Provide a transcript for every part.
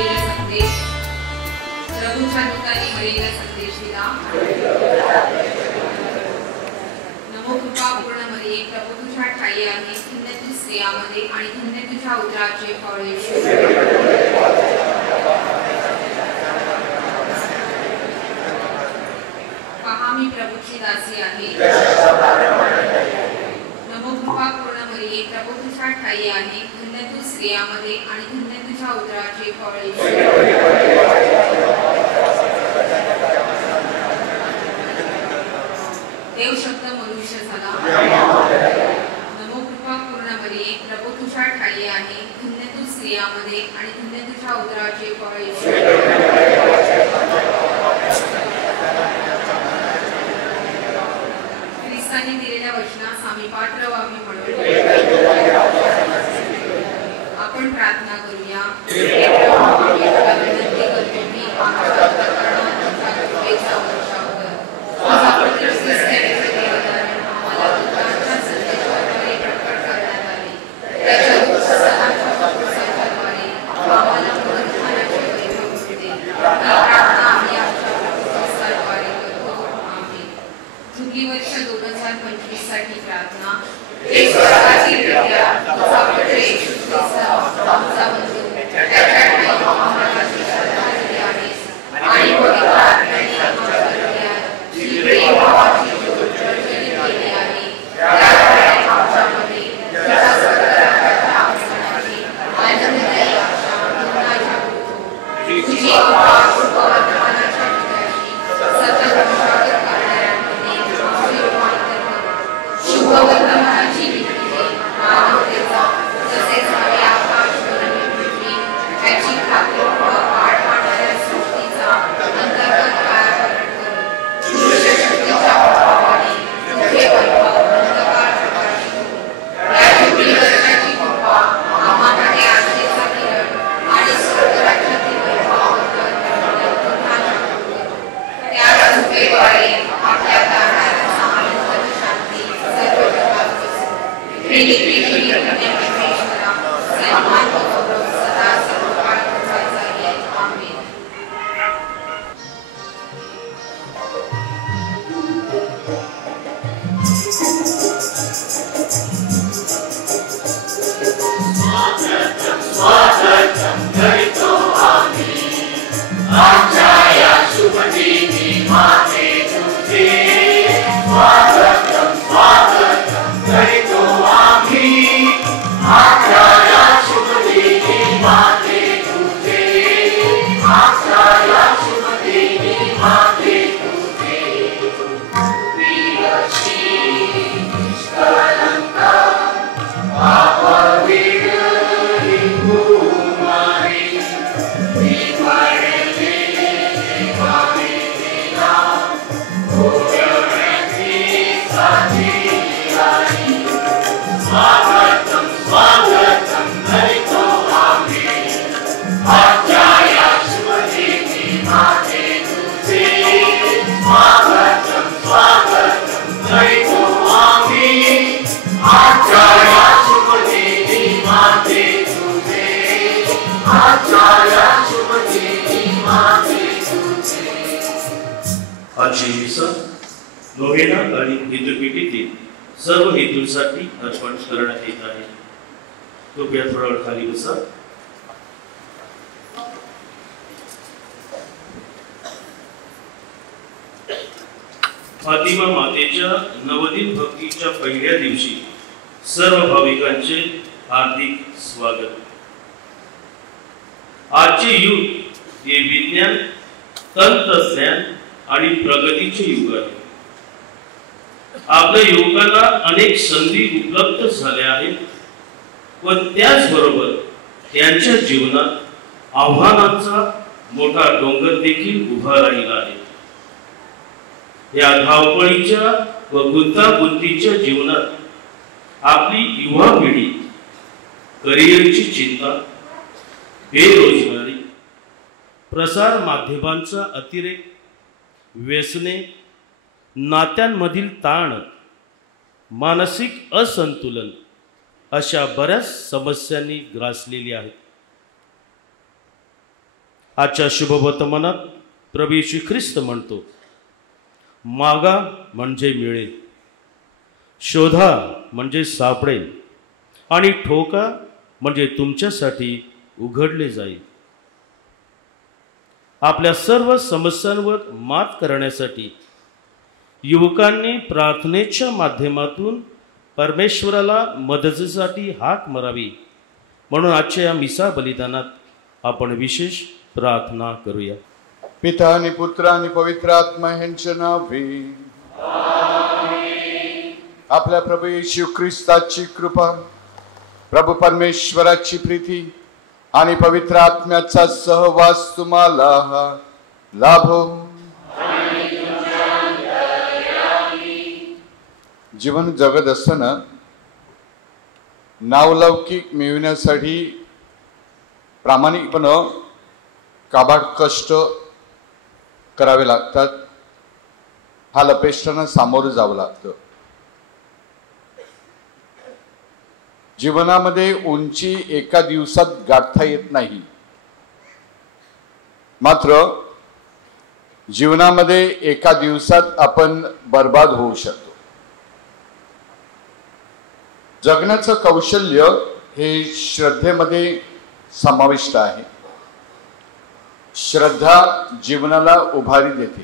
दिलेला संदेश प्रभूच्या दूतांनी मिळेला संदेश दिला। नमो कृपा पूर्ण मरिये, प्रभू तुझ्या ठाई आहे, धन्य तू स्त्रियांमध्ये आणि धन्य तुझ्या उदराचे फळ येशू। पहा मी प्रभूची दासी आहे। नमो कृपा पूर्ण मरिये, प्रभू तुझ्या ठाई आहे, धन्य तू स्त्रियांमध्ये आणि धन्य तुझ्या उदराचे फळ येशू। देव शब्द मनुष्य झाला। नमो कृपा पूर्ण मरिये, प्रभू तुझ्या ठाई आहे, धन्य तू स्त्रियांमध्ये आणि धन्य तुझ्या उदराचे फळ येशू। ख्रिस्ताने दिलेल्या वचनास आम्ही पात्र व्हावे म्हणून आपण प्रार्थना करूया। विनंती करतो मी आमच्या अंतःकरणात तुझ्या कृपेचा वर्षाव कर। तुझा पवित्र ख्रिस्ताचे देवदान आम्हाला दूतांच्या संदेशाद्वारे प्रकट करण्यात आले। त्याच्या दूतसदांच्या प्रभुत्वाद्वारे आम्हाला पुनरुत्थानाचे वैभव मिळते। ही प्रार्थना आम्ही आमच्या प्रभू ख्रिस्ताद्वारे करतो। आमेन। जुबली वर्ष 2025 साठी प्रार्थना। हे स्वर्गातील पित्या, तुझा पवित्र येशू ख्रिस्त आमचा बंधू त्याच्या ठाई आम्हाला श्रद्धा दिली आहेस आणि पवित्र आत्म्याने आमच्या जी प्रेम भावाची ज्योत प्रज्वलित केली आहे, त्याद्वारे आमच्यामध्ये तुझ्या स्वर्गराज्याच्या आगमनाची आनंददायी आशा पुन्हा जागृत हो। तुझी कृपा शुभवर्तमानाच्या हृदयाशी सतत उजागर करणाऱ्यांमध्ये आमचे रूपांतर कर। शुभवर्तमानाची विनंती मानवतेचा तसेच नवे आकाश व नवी पृथ्वी याची खात्री व पार पाडणाऱ्या सृष्टीचा अंतर्गत कायाकरण कर। दृश्य शक्तीच्या प्रभावाने तुझे वैभव अंधकार प्रकाशित हो। या जुबली वर्षाची कृपा आम्हामध्ये आशेचा किरण आणि स्वर्गराज्यातील वैभवाबद्दल पुन्हा जागृत कर। त्या कृपेद्वारे आपल्या तारणाऱ्यांचा आनंद व शांती सर्व जगात असो। परमेश्वरा सन्मान व गौरव सदा सर्वकाळ तुझाच आहे। आमेन। स्वागतम करितो आम्ही आमच्या या शुभ दिनी माते तुझे। स्वागतम करितो आम्ही आमच्या या शुभ दिनी माते तुझे। आमच्या या शुभ दिनी माते तुझे। वीरशी निष्कलंक पापविरहित कुमारी, विमळलेले देवाने दिला गोडव्याची साधी आई। स्वागतम करितो आम्ही आमच्या या शुभ दिनी माते तुझे। स्वागतम करितो आम्ही आमच्या या शुभ दिनी माते तुझे। आमच्या या शुभ दिनी माते तुझे। आजची मिसा नोव्हेना आणि हिंदुपिढीतील सर्व हेतूंसाठी अर्पण करण्यात येत आहे। कृपया थोडा वेळ खाली बसा। फातिमा मातेच्या नवदिन भक्तीच्या पहिल्या दिवशी सर्व भाविकांचे हार्दिक स्वागत। आजचे युग हे विज्ञान, तंत्रज्ञान आणि प्रगतीचे युग आहे। आपल्या युवकांना अनेक संधी उपलब्ध झाल्या आहेत व त्याचबरोबर त्यांच्या जीवनात आव्हानांचा मोठा डोंगर देखील उभा राहिला आहे। या धावपळीच्या व गुंतागुंतीच्या जीवनात आपली युवा पिढी करिअरची चिंता, बेरोजगारी, प्रसार माध्यमांचा अतिरेक, व्यसने, नात्यांमधील ताण, मानसिक असंतुलन अशा बऱ्याच समस्यांनी ग्रासलेली आहेत। आजच्या शुभवर्तमानात प्रभू येशू ख्रिस्त म्हणतो, मागा म्हणजे मिळेल, शोधा म्हणजे सापडेल, आणि ठोका म्हणजे तुमच्यासाठी उघडले जाईल. आपल्या सर्व समस्यांवर मात करण्यासाठी युवकांनी प्रार्थनेच्या माध्यमातून परमेश्वराला मदतीसाठी हाक मारावी. म्हणून आजच्या या मिसा बलिदानात आपण विशेष प्रार्थना करूया. पिता आणि पुत्र आणि पवित्र आत्मा यांच्या नावे. आपल्या प्रभू येशू ख्रिस्ताची कृपा, प्रभू परमेश्वराची प्रीती आणि पवित्र आत्म्याचा सहवास तुम्हाला लाभो. जीवन जगत असताना नावलौकिक मिळवण्यासाठी प्रामाणिकपणे काबाड कष्ट करावे लागतात. हा लपेष्टांना सामोरं जावं लागतं. जीवनामध्ये उंची एका दिवसात गाठता येत नाही, मात्र जीवनामध्ये एका दिवसात आपण बर्बाद होऊ शकतो. जगण्याचं कौशल्य हे श्रद्धेमध्ये समाविष्ट आहे. श्रद्धा जीवनाला उभारी देते.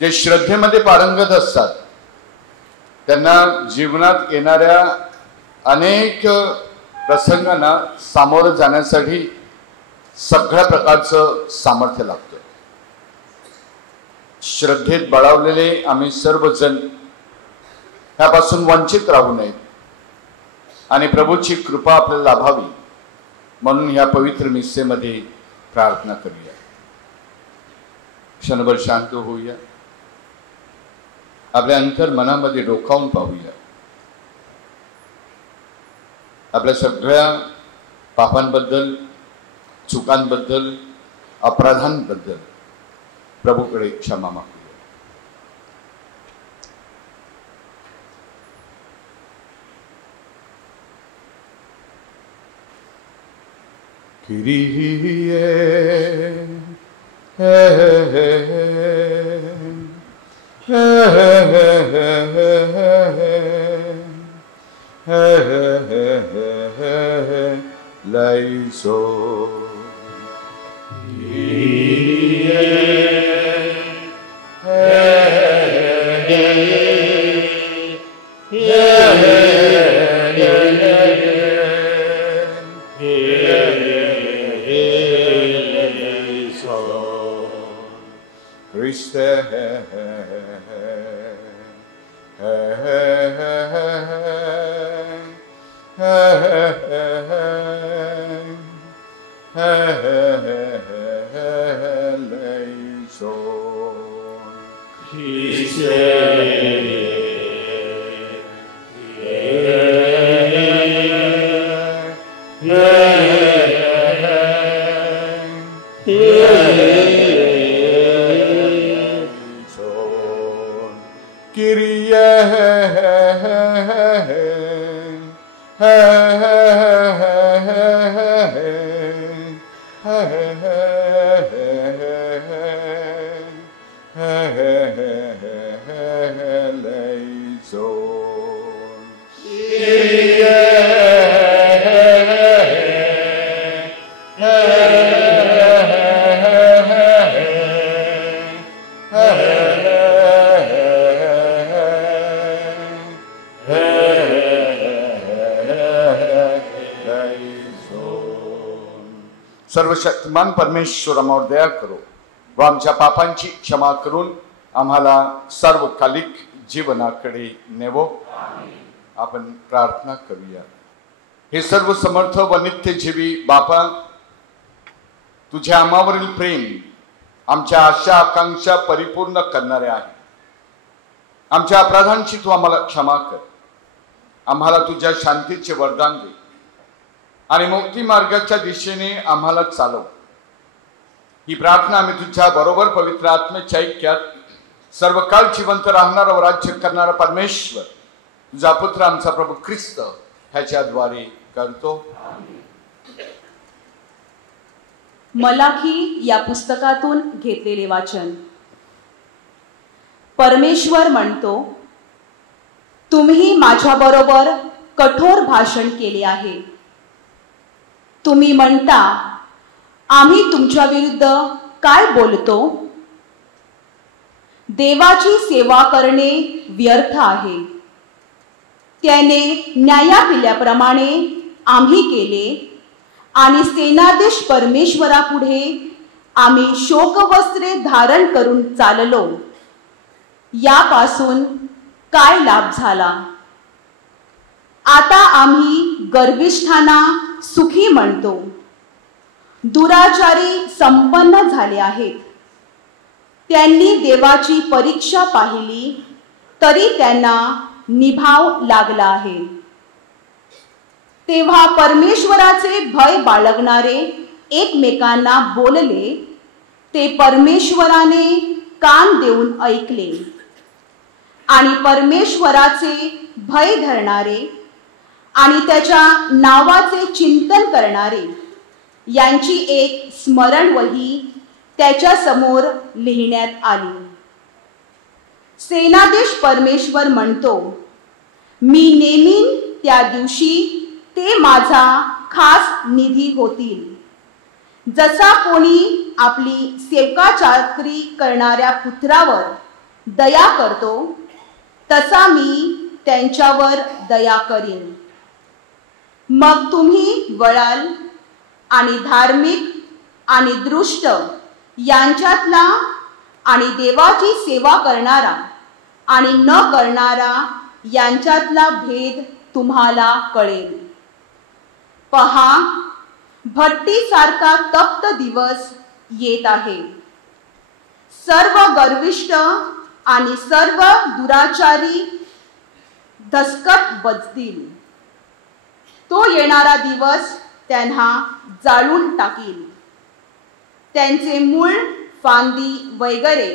जे श्रद्धेमध्ये पारंगत असतात त्यांना जीवनात येणाऱ्या अनेक प्रसंगांना सामोरं जाण्यासाठी सगळ्या प्रकारचं सामर्थ्य लागतं. श्रद्धेत बळावलेले आम्ही सर्वजण ह्यापासून वंचित राहू नयेत आणि प्रभूची कृपा आपल्याला लाभावी म्हणून ह्या पवित्र मिसेमध्ये प्रार्थना करूया. क्षणभर शांत होऊया. आपल्या अंतर मनामध्ये डोकावून पाहूया. आपल्या सगळ्या पापांबद्दल, चुकांबद्दल, अपराधांबद्दल प्रभूकडे क्षमा मागूया. Kyrie eleison. Christe सर्वशक्तिमान परमेश्वर आम्हावर दया करो व आमच्या पापांची क्षमा करून आम्हाला सर्वकालिक जीवनाकडे नेवो. आपण प्रार्थना करूया. हे सर्व समर्थ व नित्यजीवी बापा, तुझ्या आम्हावरील प्रेम आमच्या आशा आकांक्षा परिपूर्ण करणारे आहे. आमच्या अपराधांची तू आम्हाला क्षमा कर. आम्हाला तुझ्या शांतीचे वरदान दे आणि मुक्ती मार्गाच्या दिशेने आम्हाला चालव. ही प्रार्थना आम्ही तुझ्या बरोबर पवित्र आत्म्याच्या ऐक्यात सर्व काळ जिवंत राहणारा व राज्य करणारा परमेश्वर तुझा पुत्र आमचा प्रभू ख्रिस्त ह्याच्याद्वारे करतो. मलाखी या पुस्तकातून घेतलेले वाचन. परमेश्वर म्हणतो, तुम्ही माझ्याबरोबर कठोर भाषण केले आहे. तुम्ही म्हणता, आम्ही तुमच्या विरुद्ध काय बोलतो? देवाची सेवा करणे व्यर्थ आहे. त्याने न्याया केल्याप्रमाणे आम्ही केले आणि सेनाधीश परमेश्वरापुढे आम्ही शोकवस्त्रे धारण करून चाललो. यापासून काय लाभ झाला? आता आम्ही गर्विष्ठांना सुखी म्हणतो. दुराचारी संपन्न झाले आहेत. त्यांनी देवाची परीक्षा पाहिली तरी त्यांना निभाव लागला आहे. तेव्हा परमेश्वराचे भय बाळगणारे एकमेकांना बोलले. ते परमेश्वराने कान देऊन ऐकले आणि परमेश्वराचे भय धरणारे आणि त्याच्या नावाचे चिंतन करणारे यांची एक स्मरणवही त्याच्या समोर लिहिण्यात आली. सेनाधीश परमेश्वर म्हणतो, मी नेमीन त्या दिवशी ते माझा खास निधी होतील. जसा कोणी आपली सेवकाचाकरी करणाऱ्या पुत्रावर दया करतो तसा मी त्यांच्यावर दया करीन. मग तुम्ही वळाल आणि धार्मिक आणि दृष्ट यांच्यातला आणि देवाची सेवा करणारा आणि न करणारा यांच्यातला भेद तुम्हाला कळेल. पहा, भट्टीसारखा तप्त दिवस येत आहे. सर्व गर्विष्ठ आणि सर्व दुराचारी धसकत बसतील. तो येणारा दिवस त्यांना जाळून टाकील. त्यांचे मूळ, फांदी वगैरे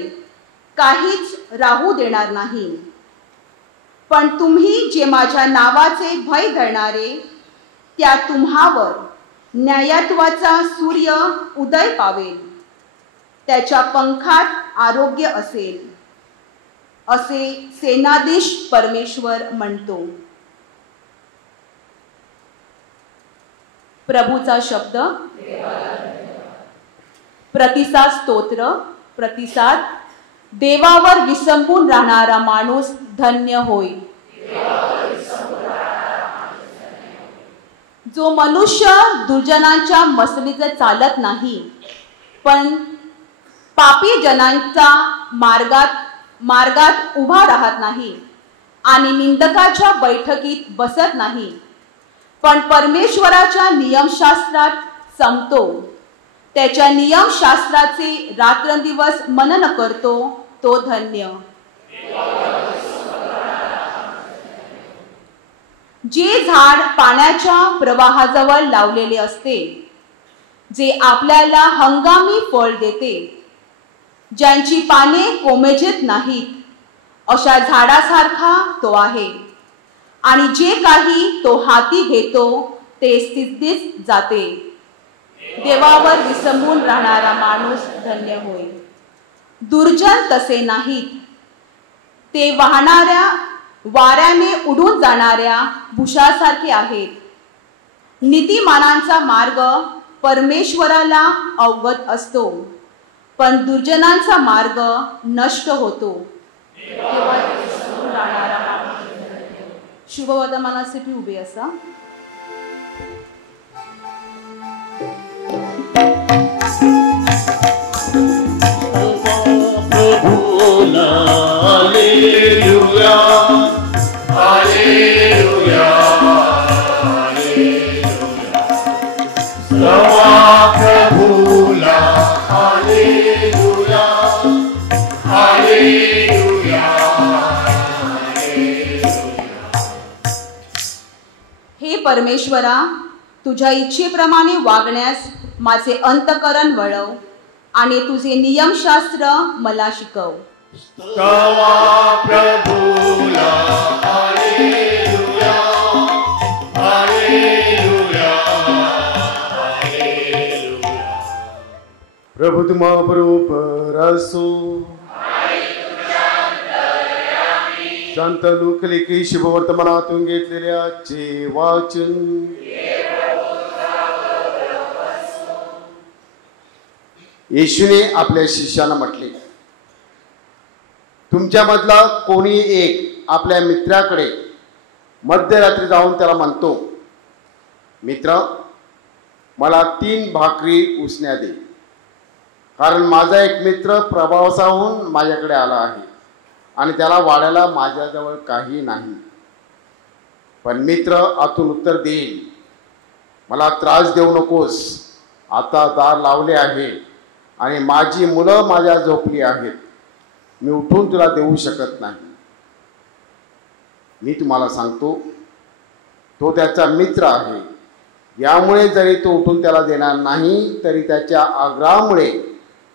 काहीच राहू देणार नाही. पण तुम्ही जे माझ्या नावाचे भय धरणारे, त्या तुम्हावर न्यायत्वाचा सूर्य उदय पावेल. त्याच्या पंखात आरोग्य असेल, असे सेनाधीश परमेश्वर म्हणतो. प्रभूचा शब्द. प्रतिसाद स्तोत्र. प्रतिसाद. देवावर विसंबून राहणारा माणूस धन्य होय. जो मनुष्य दुर्जनांच्या मसलीत चालत नाही, पण पापी जनांच्या मार्गात उभा राहत नाही आणि निंदकाच्या बैठकीत बसत नाही, पण परमेश्वराच्या नियमशास्त्रात संपतो, त्याच्या नियमशास्त्राचे रात्रंदिवस मनन करतो, तो धन्य. जे झाड पाण्याच्या प्रवाहाजवळ लावलेले असते, जे आपल्याला हंगामी फळ देते, ज्यांची पाने कोमेजत नाहीत, अशा झाडासारखा तो आहे. आणि जे काही तो हाती घेतो ते सिद्धीस जाते. देवावर विसंबून राहणारा माणूस धन्य होय. दुर्जन तसे नाहीत. ते वाऱ्याने उडून जाणाऱ्या भुशासारखे आहेत. नीतिमानांचा मार्ग परमेश्वराला अवगत असतो, पण दुर्जनांचा मार्ग नष्ट होतो. शुभवर्तमानासाठी उभे असा. Hallelujah, hallelujah, hallelujah. Slava Prabhula, hallelujah, hallelujah, hallelujah. हे परमेश्वरा, तुझ्या इच्छेप्रमाणे वागण्यास माझे अंतःकरण वळव आणि तुझे नियमशास्त्र मला शिकव. Slava Prabhula, hallelujah, hallelujah, hallelujah. प्रभु तुम्हा बरोबर असो. संत लूक लिखित शुभवर्तमानातून घेतलेले आजचे वाचन. येशूने आपल्या शिष्यांना म्हटले, तुमच्यामधला कोणी एक आपल्या मित्राकडे मध्यरात्री जाऊन त्याला म्हणतो, मित्र, मला 3 भाकरी उसण्या दे, कारण माझा एक मित्र प्रवासाहून माझ्याकडे आला आहे आणि त्याला वाढायला माझ्याजवळ काही नाही. पण मित्र आतून उत्तर देईल, मला त्रास देऊ नकोस, आता दार लावले आहे आणि माझी मुलं माझ्या झोपली आहेत, मी उठून तुला देऊ शकत नाही. मी तुम्हाला सांगतो, तो त्याचा मित्र आहे. यामुळे जरी तो उठून त्याला देणार नाही, तरी त्याच्या आग्रहामुळे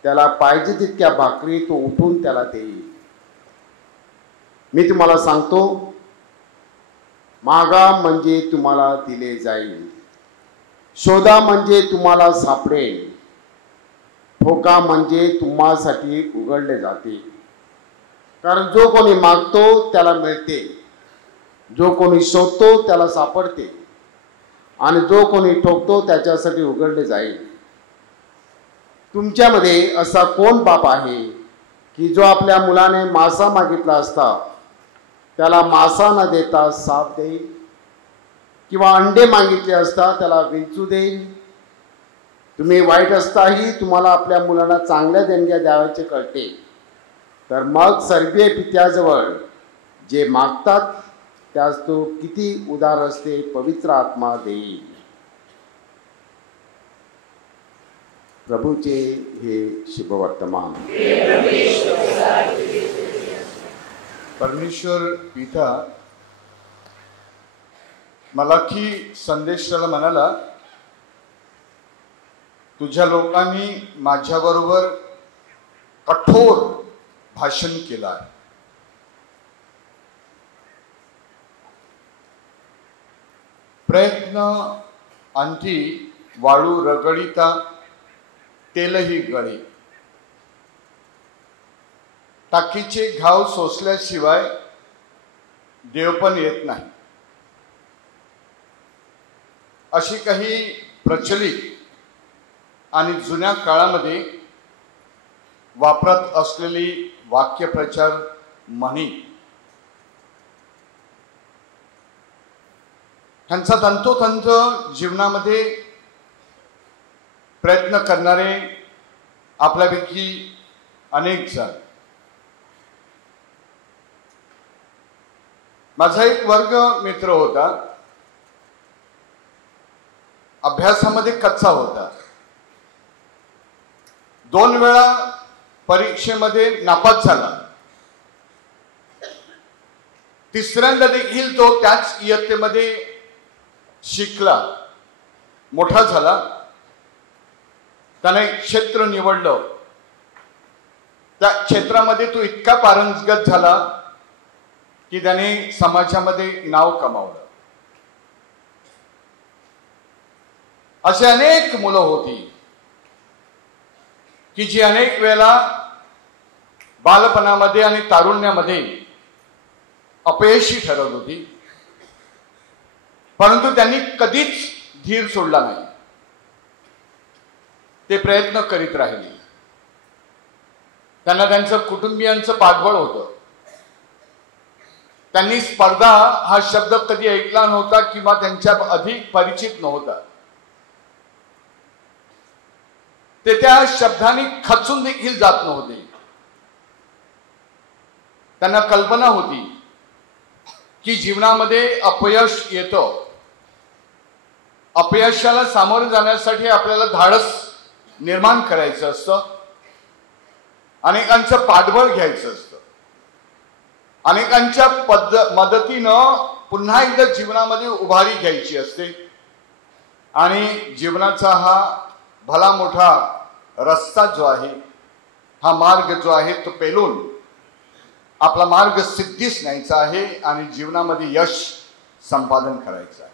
त्याला पाहिजे तितक्या भाकरी तो उठून त्याला देईल. मी तुम्हाला सांगतो, मागा म्हणजे तुम्हाला दिले जाईल, शोधा म्हणजे तुम्हाला सापडेल, ठोका म्हणजे तुम्हासाठी उघडले जाते. कारण जो कोणी मागतो त्याला मिळते, जो कोणी शोधतो त्याला सापडते, आणि जो कोणी ठोकतो त्याच्यासाठी उघडले जाईल. तुमच्यामध्ये असा कोण बाप आहे की जो आपल्या मुलाने मासा मागितला असता त्याला मासा न देता साप देईल, किंवा अंडे मागितले असता त्याला विंचू देईल? तुम्ही वाईट असताही तुम्हाला आपल्या मुलांना चांगल्या देणग्या द्यावयाचे कळते, तर मग स्वर्गीय पित्याजवळ जे मागतात त्यास तो किती उदार असते पवित्र आत्मा देईल. प्रभूचे हे शुभवर्तमान. परमेश्वर पिता मलाकी संदेशाला म्हणाला, तुझ्या लोकांनी माझ्याबरोबर कठोर भाषण केलं आहे. प्रयत्न अंती वाळू रगडिता तेलही गळे. टाकीचे घाव सोसल्याशिवाय देव पण येत नाही. अशी काही प्रचलित आणि जुन्या काळामध्ये वापरत असलेली वाक्यप्रचार म्हणी, ह्यांचा तंतोतंत जीवनामध्ये प्रयत्न करणारे आपल्यापैकी अनेक जण. माझा एक वर्ग मित्र होता, अभ्यासामध्ये कच्चा होता, 2 वेळा परीक्षेमध्ये नापास झाला. तिसऱ्यांदा देखील तो त्याच इयत्तेमध्ये शिकला, मोठा झाला. त्याने क्षेत्र निवडलं, त्या क्षेत्रामध्ये तो इतका पारंगत झाला की त्याने समाजामध्ये नाव कमावलं. असे अनेक मुलं होती की जी अनेक वेळेला बालपणामध्ये आणि तारुण्यामध्ये अपयशी ठरत होती, परंतु त्यांनी कधीच धीर सोडला नाही. ते प्रयत्न करीत राहिले. त्यांना त्यांचं कुटुंबियांचं पाठबळ होतं. त्यांनी स्पर्धा हा शब्द कधी ऐकला नव्हता किंवा त्यांच्या अधिक परिचित नव्हता. ते त्या शब्दांनी खचून देखील जात नव्हते. त्यांना कल्पना होती की जीवनामध्ये अपयश येतं. अपयशाला सामोरे जाण्यासाठी आपल्याला धाडस निर्माण करायचं असतं, अनेकांचं पाठबळ घ्यायचं असतं, अनेकांच्या मदतीनं पुन्हा एकदा जीवनामध्ये उभारी घ्यायची असते. आणि जीवनाचा हा भला मोठा रस्ता जो आहे, हा मार्ग जो आहे तो पेलून आपला मार्ग सिद्धीस न्यायचा आहे आणि जीवनामध्ये यश संपादन करायचं आहे.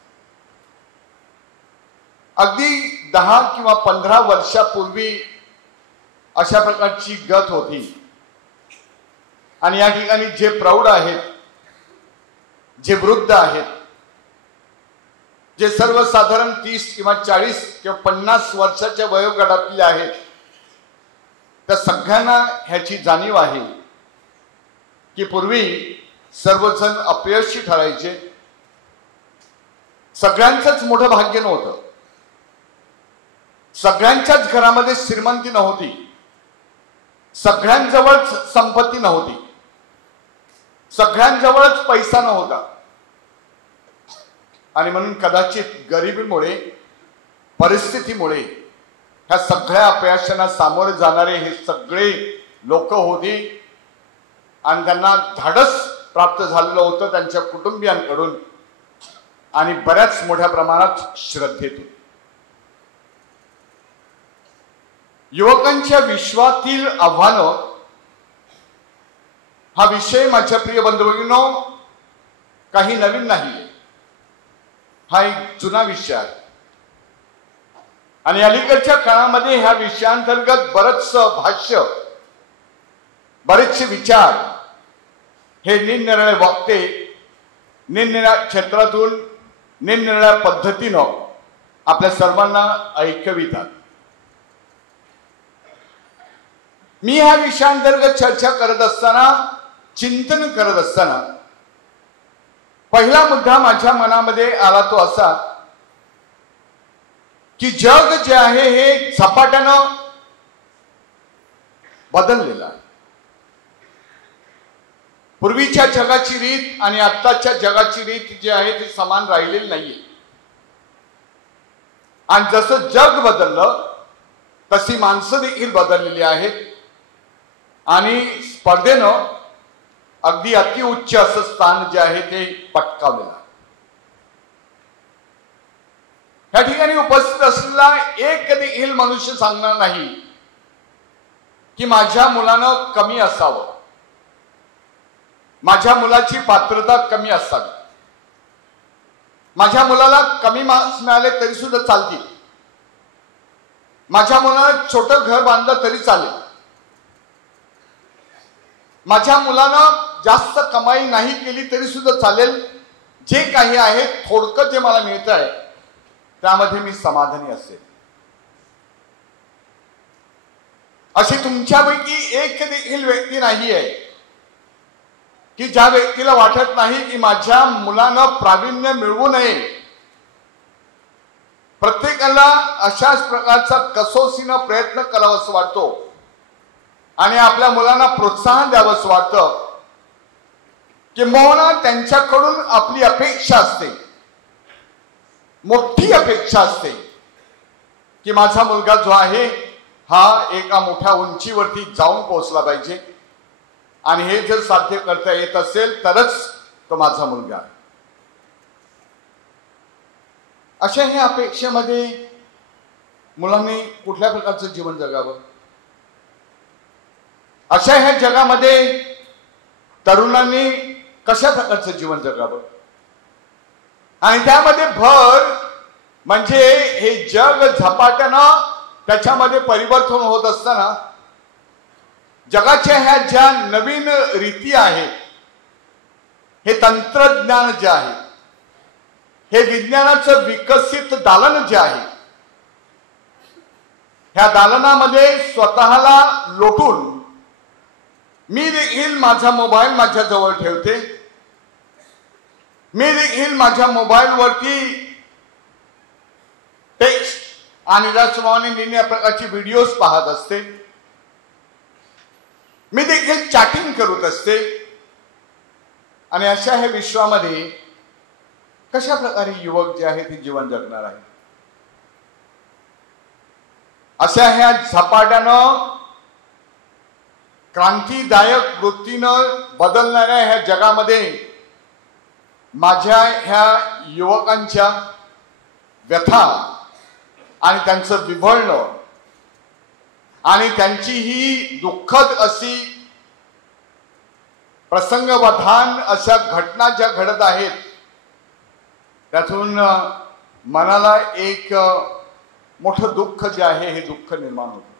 अगदी 10 किंवा 15 वर्षापूर्वी अशा प्रकारची गत होती. आणि या ठिकाणी जे प्रौढ आहेत, जे वृद्ध आहेत, जे सर्वसाधारण 30 किंवा 40 किंवा 50 वर्षाच्या वयोगटातले आहेत, त्या सगळ्यांना ह्याची जाणीव आहे की पूर्वी सर्वजण अपयशी ठरायचे. सगळ्यांचंच मोठं भाग्य नव्हतं, सगळ्यांच्याच घरामध्ये श्रीमंती नव्हती, सगळ्यांजवळच संपत्ती नव्हती, सगळ्यांजवळच पैसा नव्हता. आणि म्हणून कदाचित गरिबीमुळे, परिस्थितीमुळे ह्या सगळ्या अपयशांना सामोरे जाणारे हे सगळे लोक होते. आणि त्यांना धाडस प्राप्त झालेलं होतं त्यांच्या कुटुंबियांकडून आणि बऱ्याच मोठ्या प्रमाणात श्रद्धेतून. युवकांच्या विश्वातील आव्हानं हा विषय माझ्या प्रिय बंधू-भगिनींनो काही नवीन नाही, हा एक जुना विषय आहे. आणि अलीकडच्या काळामध्ये ह्या विषयांतर्गत बरंचसं भाष्य, बरेचसे विचार हे निरनिराळे वक्ते निरनिराळ्या क्षेत्रातून निरनिराळ्या पद्धतीनं आपल्या सर्वांना ऐकवितात. मी ह्या विषयांतर्गत चर्चा करत असताना, चिंतन करत असताना पहिला मुद्दा माझ्या मनामध्ये आला तो असा की जग जे आहे हे झपाट्यानं बदललेलं आहे. पूर्वीच्या जगाची रीत आणि आत्ताच्या जगाची रीत जी आहे ती समान राहिलेली नाहीये. आणि जसं जग बदललं तशी माणसं देखील बदललेली आहेत. आणि स्पर्धेनं अगदी अतिउच्च असं स्थान जे आहे ते पटकावलेलं आहे. या ठिकाणी उपस्थित असलेला एक देखील मनुष्य सांगणार नाही की माझ्या मुलानं कमी असावं, माझ्या मुलाची पात्रता कमी असावी, माझ्या मुलाला कमी मार्क्स मिळाले तरी सुद्धा चालतील, माझ्या मुलाला छोटं घर बांधलं तरी चालेल, माझ्या मुलानं जास्त कमाई नाही केली तरी सुद्धा चालेल, जे काही आहे थोडकं जे मला मिळत आहे त्यामध्ये मी समाधानी असेल. अशी तुमच्यापैकी एक देखील व्यक्ती नाही आहे की ज्या व्यक्तीला वाटत नाही की माझ्या मुलानं प्रावीण्य मिळवू नये. प्रत्येकाला अशाच प्रकारचा कसोशीनं प्रयत्न करावासा वाटतो आणि आपल्या मुलांना प्रोत्साहन द्यावंसं वाटतं. किंबहुना त्यांच्याकडून आपली अपेक्षा असते, मोठी अपेक्षा असते की माझा मुलगा जो आहे हा एका मोठ्या उंचीवरती जाऊन पोहोचला पाहिजे आणि हे जर साध्य करता येत असेल तरच तो माझा मुलगा आहे. अशा ह्या अपेक्षेमध्ये मुलांनी कुठल्या प्रकारचं जीवन जगावं, अशा ह्या जगामध्ये तरुणांनी कशा प्रकारचं जीवन जगावं आणि त्यामध्ये भर म्हणजे हे जग झपाट्यानं त्याच्यामध्ये परिवर्तन होत असताना जगाच्या ह्या ज्या नवीन रीती आहेत, हे तंत्रज्ञान जे आहे, हे विज्ञानाचं विकसित दालन जे आहे, ह्या दालनामध्ये स्वतःला लोटून मी देखील माझा मोबाईल माझ्या जवळ ठेवते, मी देखील माझ्या मोबाईलवरती टेक्स्ट आणि त्याचप्रमाणे निन्या प्रकारची व्हिडिओज पाहत असते, मी देखील चॅटिंग करत असते. आणि अशा ह्या विश्वामध्ये कशा प्रकारे युवक जे आहे ते जीवन जगणार आहे. अशा ह्या झपाट्यानं क्रांतिदायक वृत्तीनं बदलणाऱ्या ह्या जगामध्ये माझ्या ह्या युवकांच्या व्यथा आणि त्यांचं विव्हळणं आणि त्यांची ही दुःखद अशी प्रसंगवधान अशा घटना ज्या घडत आहेत त्यातून मनाला एक मोठं दुःख जे आहे हे दुःख निर्माण होतं.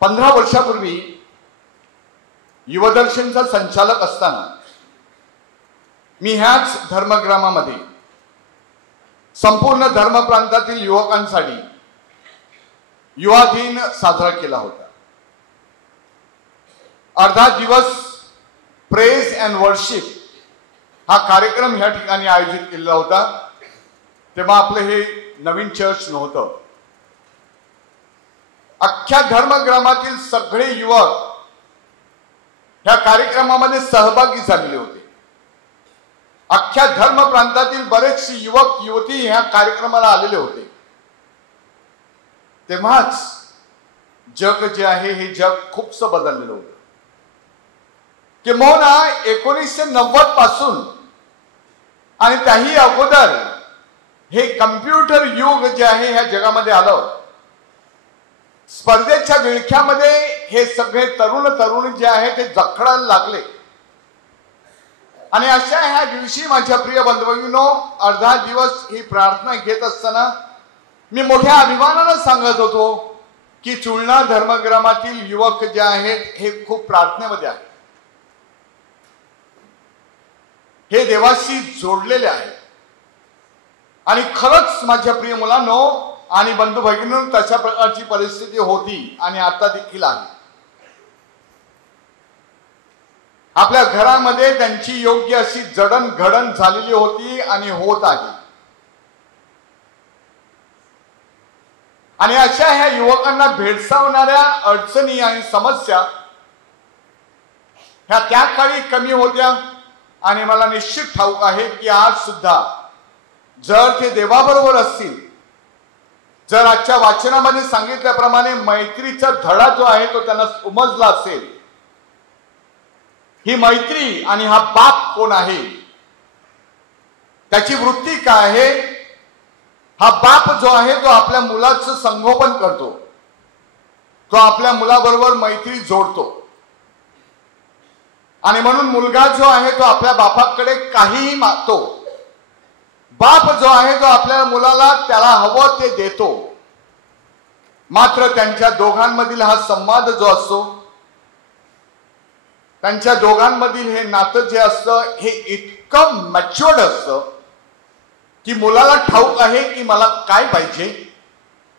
15 वर्षापूर्वी युवदर्शनचा संचालक असताना मी ह्याच धर्मग्रामामध्ये संपूर्ण धर्मप्रांतातील युवकांसाठी युवा दिन साजरा केला होता. अर्धा दिवस प्रेज अँड वर्शिप हा कार्यक्रम ह्या ठिकाणी आयोजित केलेला होता. तेव्हा आपलं हे नवीन चर्च नव्हतं. अख्ख्या धर्मग्रामातील सगळे युवक ह्या कार्यक्रमामध्ये सहभागी झालेले होते. अख्ख्या धर्म प्रांतातील बरेचसे युवक युवती ह्या कार्यक्रमाला आलेले होते. तेव्हाच जग जे आहे हे जग खूपच बदललेलं होतं. किंबहुना 1990 पासून आणि त्याही अगोदर हे कम्प्युटर युग जे आहे ह्या जगामध्ये आलं. स्पर्धेच्या विळख्यामध्ये हे सगळे तरुण जे आहे ते जखडायला लागले. आणि अशा ह्या दिवशी माझ्या प्रिय बंधूंनो, अर्धा दिवस ही प्रार्थना घेत असताना मी मोठ्या अभिमानानं सांगत होतो की चुलना धर्मग्रामातील युवक जे आहेत हे खूप प्रार्थनेमध्ये आहेत. हे देवाशी जोडलेले आहेत. आणि खरंच माझ्या प्रिय मुलांनो आणि बंधू भगिनींनो, तशा प्रकारची परिस्थिती होती आणि आता देखील आहे. आपल्या घरामध्ये त्यांची योग्य अशी जडणघडण झालेली होती आणि होत आहे. आणि अशा ह्या युवकांना भेडसावणाऱ्या अडचणी आणि समस्या ह्या त्या काळी कमी होत्या. आणि मला निश्चित ठाऊक आहे की आज सुद्धा जर ते देवाबरोबर असतील, जर आजच्या वाचनामध्ये सांगितल्याप्रमाणे मैत्रीचा धडा जो आहे तो त्यांना उमजला असेल, ही मैत्री आणि हा बाप कोण आहे, त्याची वृत्ती काय आहे, हा बाप जो आहे तो आपल्या मुलाचं संगोपन करतो, तो आपल्या मुलाबरोबर मैत्री जोडतो. आणि म्हणून मुलगा जो आहे तो आपल्या बापाकडे काहीही मागतो. बाप जो आहे तो आपल्या मुलाला त्याला हवं ते देतो. मात्र त्यांच्या दोघांमधील हा संवाद जो असतो, त्यांच्या दोघांमधील हे नातं जे असतं हे इतकं मॅच्युअर्ड असतं की मुलाला ठाऊक आहे की मला काय पाहिजे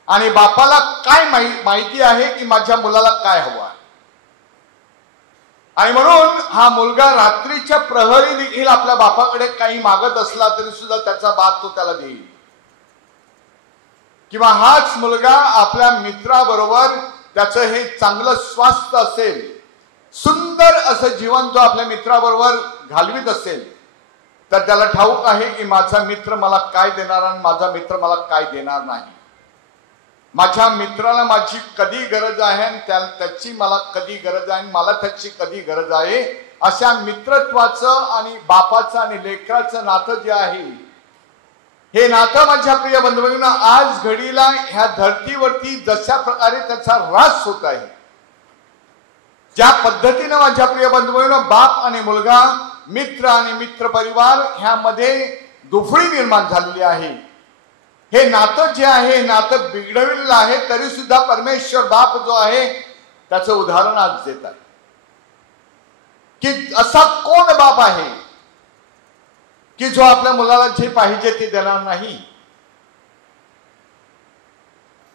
आणि बापाला काय माहिती आहे की माझ्या मुलाला काय हवं आहे. आणि म्हणून हा मुलगा रात्रीच्या प्रहरी देखील आपल्या बापाकडे काही मागत असला तरी सुद्धा त्याचा बाप तो त्याला देईल. किंवा हाच मुलगा आपल्या मित्राबरोबर त्याचं हे चांगलं स्वास्थ्य असेल, सुंदर असं जीवन तो आपल्या मित्राबरोबर घालवित असेल, तर त्याला ठाऊक आहे की माझा मित्र मला काय देणार आणि माझा मित्र मला काय देणार नाही. माझ्या मित्राला माझी कधी गरज आहे आणि त्याची मला कधी गरज आहे आणि मला त्याची कधी गरज आहे. अशा मित्रत्वाचं आणि बापाचं आणि लेकराचं नातं जे आहे, हे नातं माझ्या प्रिय बंधूंना आज घडीला ह्या धर्तीवरती जशा प्रकारे त्याचा ऱ्हास होत आहे, ज्या पद्धतीने माझ्या प्रिय बंधूंना बाप आणि मुलगा, मित्र आणि मित्र परिवार ह्यामध्ये दुफळी निर्माण झालेली आहे. हे नातं जे आहे हे नातं बिघडवलेलं आहे, तरी सुद्धा परमेश्वर बाप जो आहे त्याचं उदाहरण आज देत आहे की असा कोण बाप आहे की जो आपल्या मुलाला जे पाहिजे ते देणार नाही.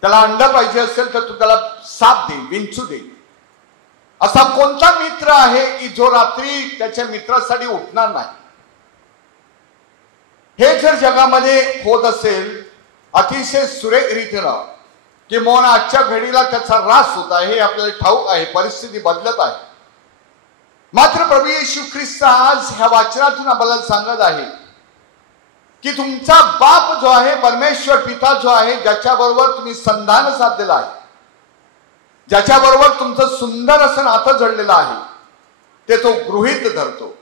त्याला अंड पाहिजे असेल तर तू त्याला साप दे, विंचू दे. असा कोणता मित्र आहे की जो रात्री त्याच्या मित्रासाठी उठणार नाही. हे जर जगामध्ये होत असेल अतिशय सुरेख रीतीनं की मोहन आजच्या घडीला त्याचा ऱ्हास होत आहे, हे आपल्याला ठाऊक आहे, परिस्थिती बदलत आहे. मात्र प्रभू येशू ख्रिस्त आज ह्या वाचनातून आपल्याला सांगत आहे की तुमचा बाप जो आहे, परमेश्वर पिता जो आहे, ज्याच्याबरोबर तुम्ही संधान साधलेला आहे, ज्याच्याबरोबर तुमचं सुंदर असं नातं जडलेलं आहे, ते तो गृहीत धरतो.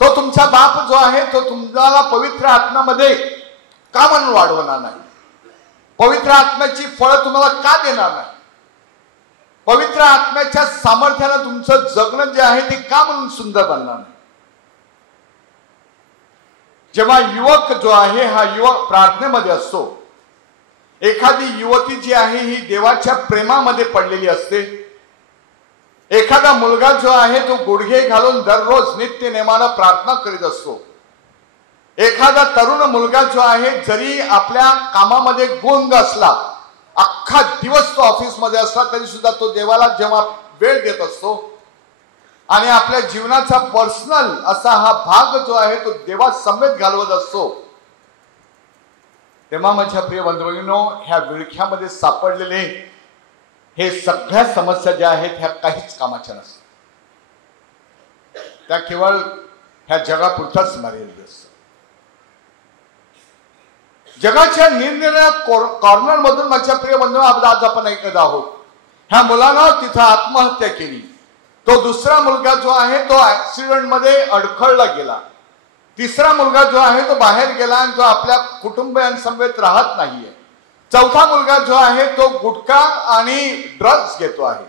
तो तुमचा बाप जो आहे तो तुम्हाला पवित्र आत्म्यामध्ये का म्हणून वाढवणार नाही? पवित्र आत्म्याची फळं तुम्हाला का देणार नाही? पवित्र आत्म्याच्या सामर्थ्यानं तुमचं जगणं जे आहे ते का म्हणून सुंदर बनणार नाही? जेव्हा युवक जो आहे हा युवक प्रार्थनेमध्ये असतो, एखादी युवती जी आहे ही देवाच्या प्रेमामध्ये पडलेली असते. एखादा मुलगा जो आहे तो गुडघे घालून दररोज नित्य नेमानं प्रार्थना करीत असतो. एखादा तरुण मुलगा जो आहे जरी आपल्या कामामध्ये गुंग असला, अख्खा दिवस तो ऑफिसमध्ये असला तरी सुद्धा तो देवाला जेव्हा वेळ देत असतो आणि आपल्या जीवनाचा पर्सनल असा हा भाग जो आहे तो देवा समेत घालवत असतो, तेव्हा माझ्या प्रिय बंधूंनो, ह्या विळख्यामध्ये सापडलेले हे सगळ्या समस्या ज्या आहेत ह्या काहीच कामाच्या नसतात. त्या केवळ ह्या जगापुरताच मर्यादित असतात. जगाच्या निरनिराळ्या कॉर्नर मधून माझ्या प्रिय बंधूंनो आज आपण ऐकत आहोत, ह्या मुलानं तिथं आत्महत्या केली. तो दुसरा मुलगा जो आहे तो ऍक्सिडेंट मध्ये अडखळला गेला. तिसरा मुलगा जो आहे तो बाहेर गेला आणि तो आपल्या कुटुंबियांसमवेत राहत नाहीये. चौथा मुलगा जो आहे तो गुटखा आणि ड्रग्ज घेतो आहे.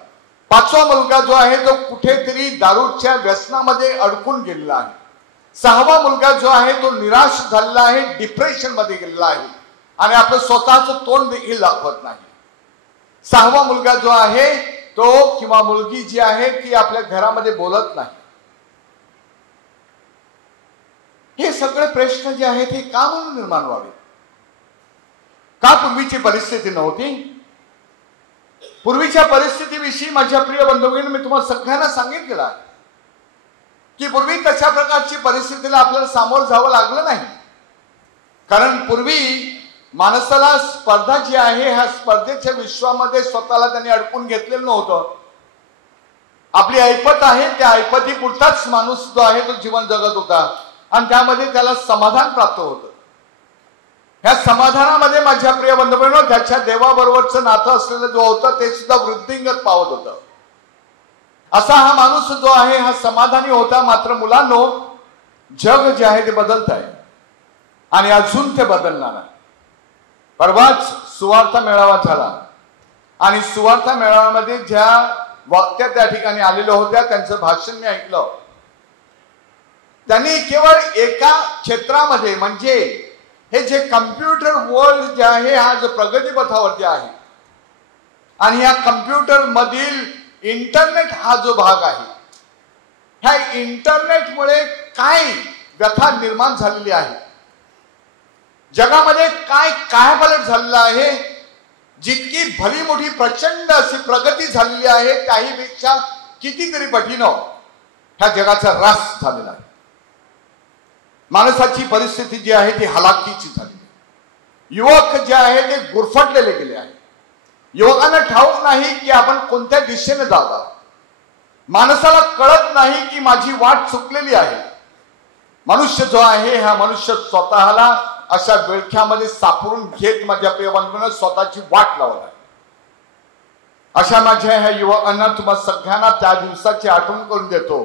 पाचवा मुलगा जो आहे तो कुठेतरी दारूच्या व्यसनामध्ये अडकून गेलेला आहे. सहावा मुलगा जो आहे तो निराश झालेला आहे, डिप्रेशन मध्ये गेलेला आहे आणि आपलं स्वतःचं तोंड देखील दाखवत नाही. सहावा मुलगा जो आहे तो किंवा मुलगी जी आहे ती आपल्या घरामध्ये बोलत नाही. हे सगळे प्रश्न जे आहेत हे का म्हणून निर्माण व्हावे? का पूर्वीची परिस्थिती नव्हती? पूर्वीच्या परिस्थितीविषयी माझ्या प्रिय बंधूंनो मी तुम्हाला सगळ्यांना सांगितलेलं आहे की पूर्वी तशा प्रकारची परिस्थितीला आपल्याला सामोरं जावं लागलं नाही. कारण पूर्वी माणसाला स्पर्धा जी आहे ह्या स्पर्धेच्या विश्वामध्ये स्वतःला त्यांनी अडकून घेतलेलं नव्हतं. आपली ऐपत आहे त्या ऐपतीपुरताच माणूस जो आहे तो जीवन जगत होता आणि त्यामध्ये त्याला समाधान प्राप्त होतं. ह्या समाधानामध्ये माझ्या प्रिय बंधूंनो त्याच्या देवाबरोबरचं नातं असलेलं जो होतं ते सुद्धा वृद्धिंगत पावत होतं. असा हा माणूस जो आहे हा समाधानी होता. मात्र मुलांनो, जग जे आहे ते बदलत आहे आणि अजून ते बदलणार आहे. परवाच सुवार्ता मेळावा झाला आणि सुवार्ता मेळाव्यामध्ये ज्या वक्त्या त्या ठिकाणी आलेल्या होत्या त्यांचं भाषण मी ऐकलं. त्यांनी केवळ एका क्षेत्रामध्ये म्हणजे हे जे कम्प्युटर वर्ल्ड जे आहे हा जो प्रगतीपथावरती आहे आणि या कम्प्युटर मधील इंटरनेट हा जो भाग आहे, ह्या इंटरनेटमुळे काय व्यथा निर्माण झालेली आहे, जगामध्ये काय कायापालट झालेला आहे, जितकी भली मोठी प्रचंड अशी प्रगती झालेली आहे त्याहीपेक्षा कितीतरी पटीनं ह्या जगाचा ऱ्हास झालेला आहे. माणसाची परिस्थिती जी आहे ती हलाखीची झाली. युवक जे आहे ते गुरफटलेले गेले आहे. युवकांना ठाऊक नाही की आपण कोणत्या दिशेने जात आहोत. माणसाला कळत नाही की माझी वाट चुकलेली आहे. मनुष्य जो आहे हा मनुष्य स्वतःला अशा विळख्यामध्ये सापडून घेत माझ्या प्रिय बंधूंनो स्वतःची वाट लावत आहे. अशा माझ्या ह्या युवकांना तुम्हाला सगळ्यांना त्या दिवसाची आठवण करून देतो.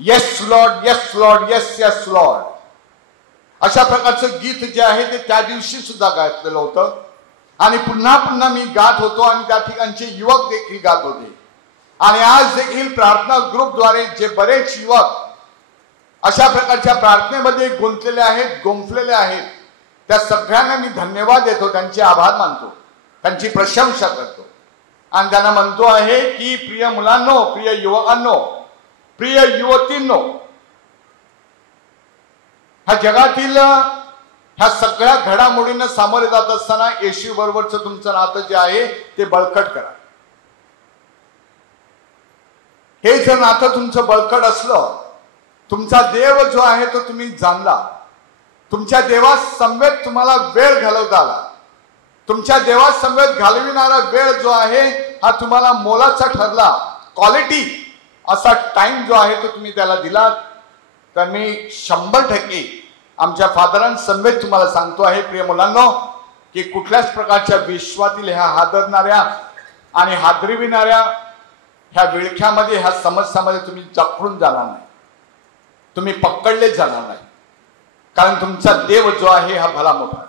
Yes Lord, yes Lord, yes yes Lord अशा प्रकारचं गीत जे आहे ते त्या दिवशी सुद्धा गायलेलं होतं आणि पुन्हा पुन्हा मी गात होतो आणि त्या ठिकाणचे युवक देखील गात होते. आणि आज देखील प्रार्थना ग्रुपद्वारे जे बरेच युवक अशा प्रकारच्या प्रार्थनेमध्ये गुंतलेले आहेत, गुंफलेले आहेत, त्या सगळ्यांना मी धन्यवाद देतो, त्यांचे आभार मानतो, त्यांची प्रशंसा करतो आणि त्यांना म्हणतो आहे की प्रिय मुलांनो, प्रिय युवकांनो, प्रिय युवतींनो, ह्या जगातील ह्या सगळ्या घडामोडींना सामोरे जात असताना येशू बरोबरचं तुमचं नातं जे आहे ते बळकट करा. हे जर नातं तुमचं बळकट असलं, तुमचा देव जो आहे तो तुम्ही जाणला, तुमच्या देवासमवेत तुम्हाला वेळ घालवता आला, तुमच्या देवासमवेत घालविणारा वेळ जो आहे हा तुम्हाला मोलाचा ठरला, क्वालिटी असा टाइम जो आहे तो तुम्ही त्याला दिला, तर मी 100% आमच्या फादरांसमवेत तुम्हाला सांगतो आहे प्रिय मुलांनो की कुठल्याच प्रकारच्या विश्वातील ह्या हादरणाऱ्या आणि हादरविणाऱ्या ह्या विळख्यामध्ये ह्या समस्यामध्ये तुम्ही जखडून जाणार नाही, तुम्ही पकडले जाणार नाही. कारण तुमचा देव जो आहे हा भला मोठा.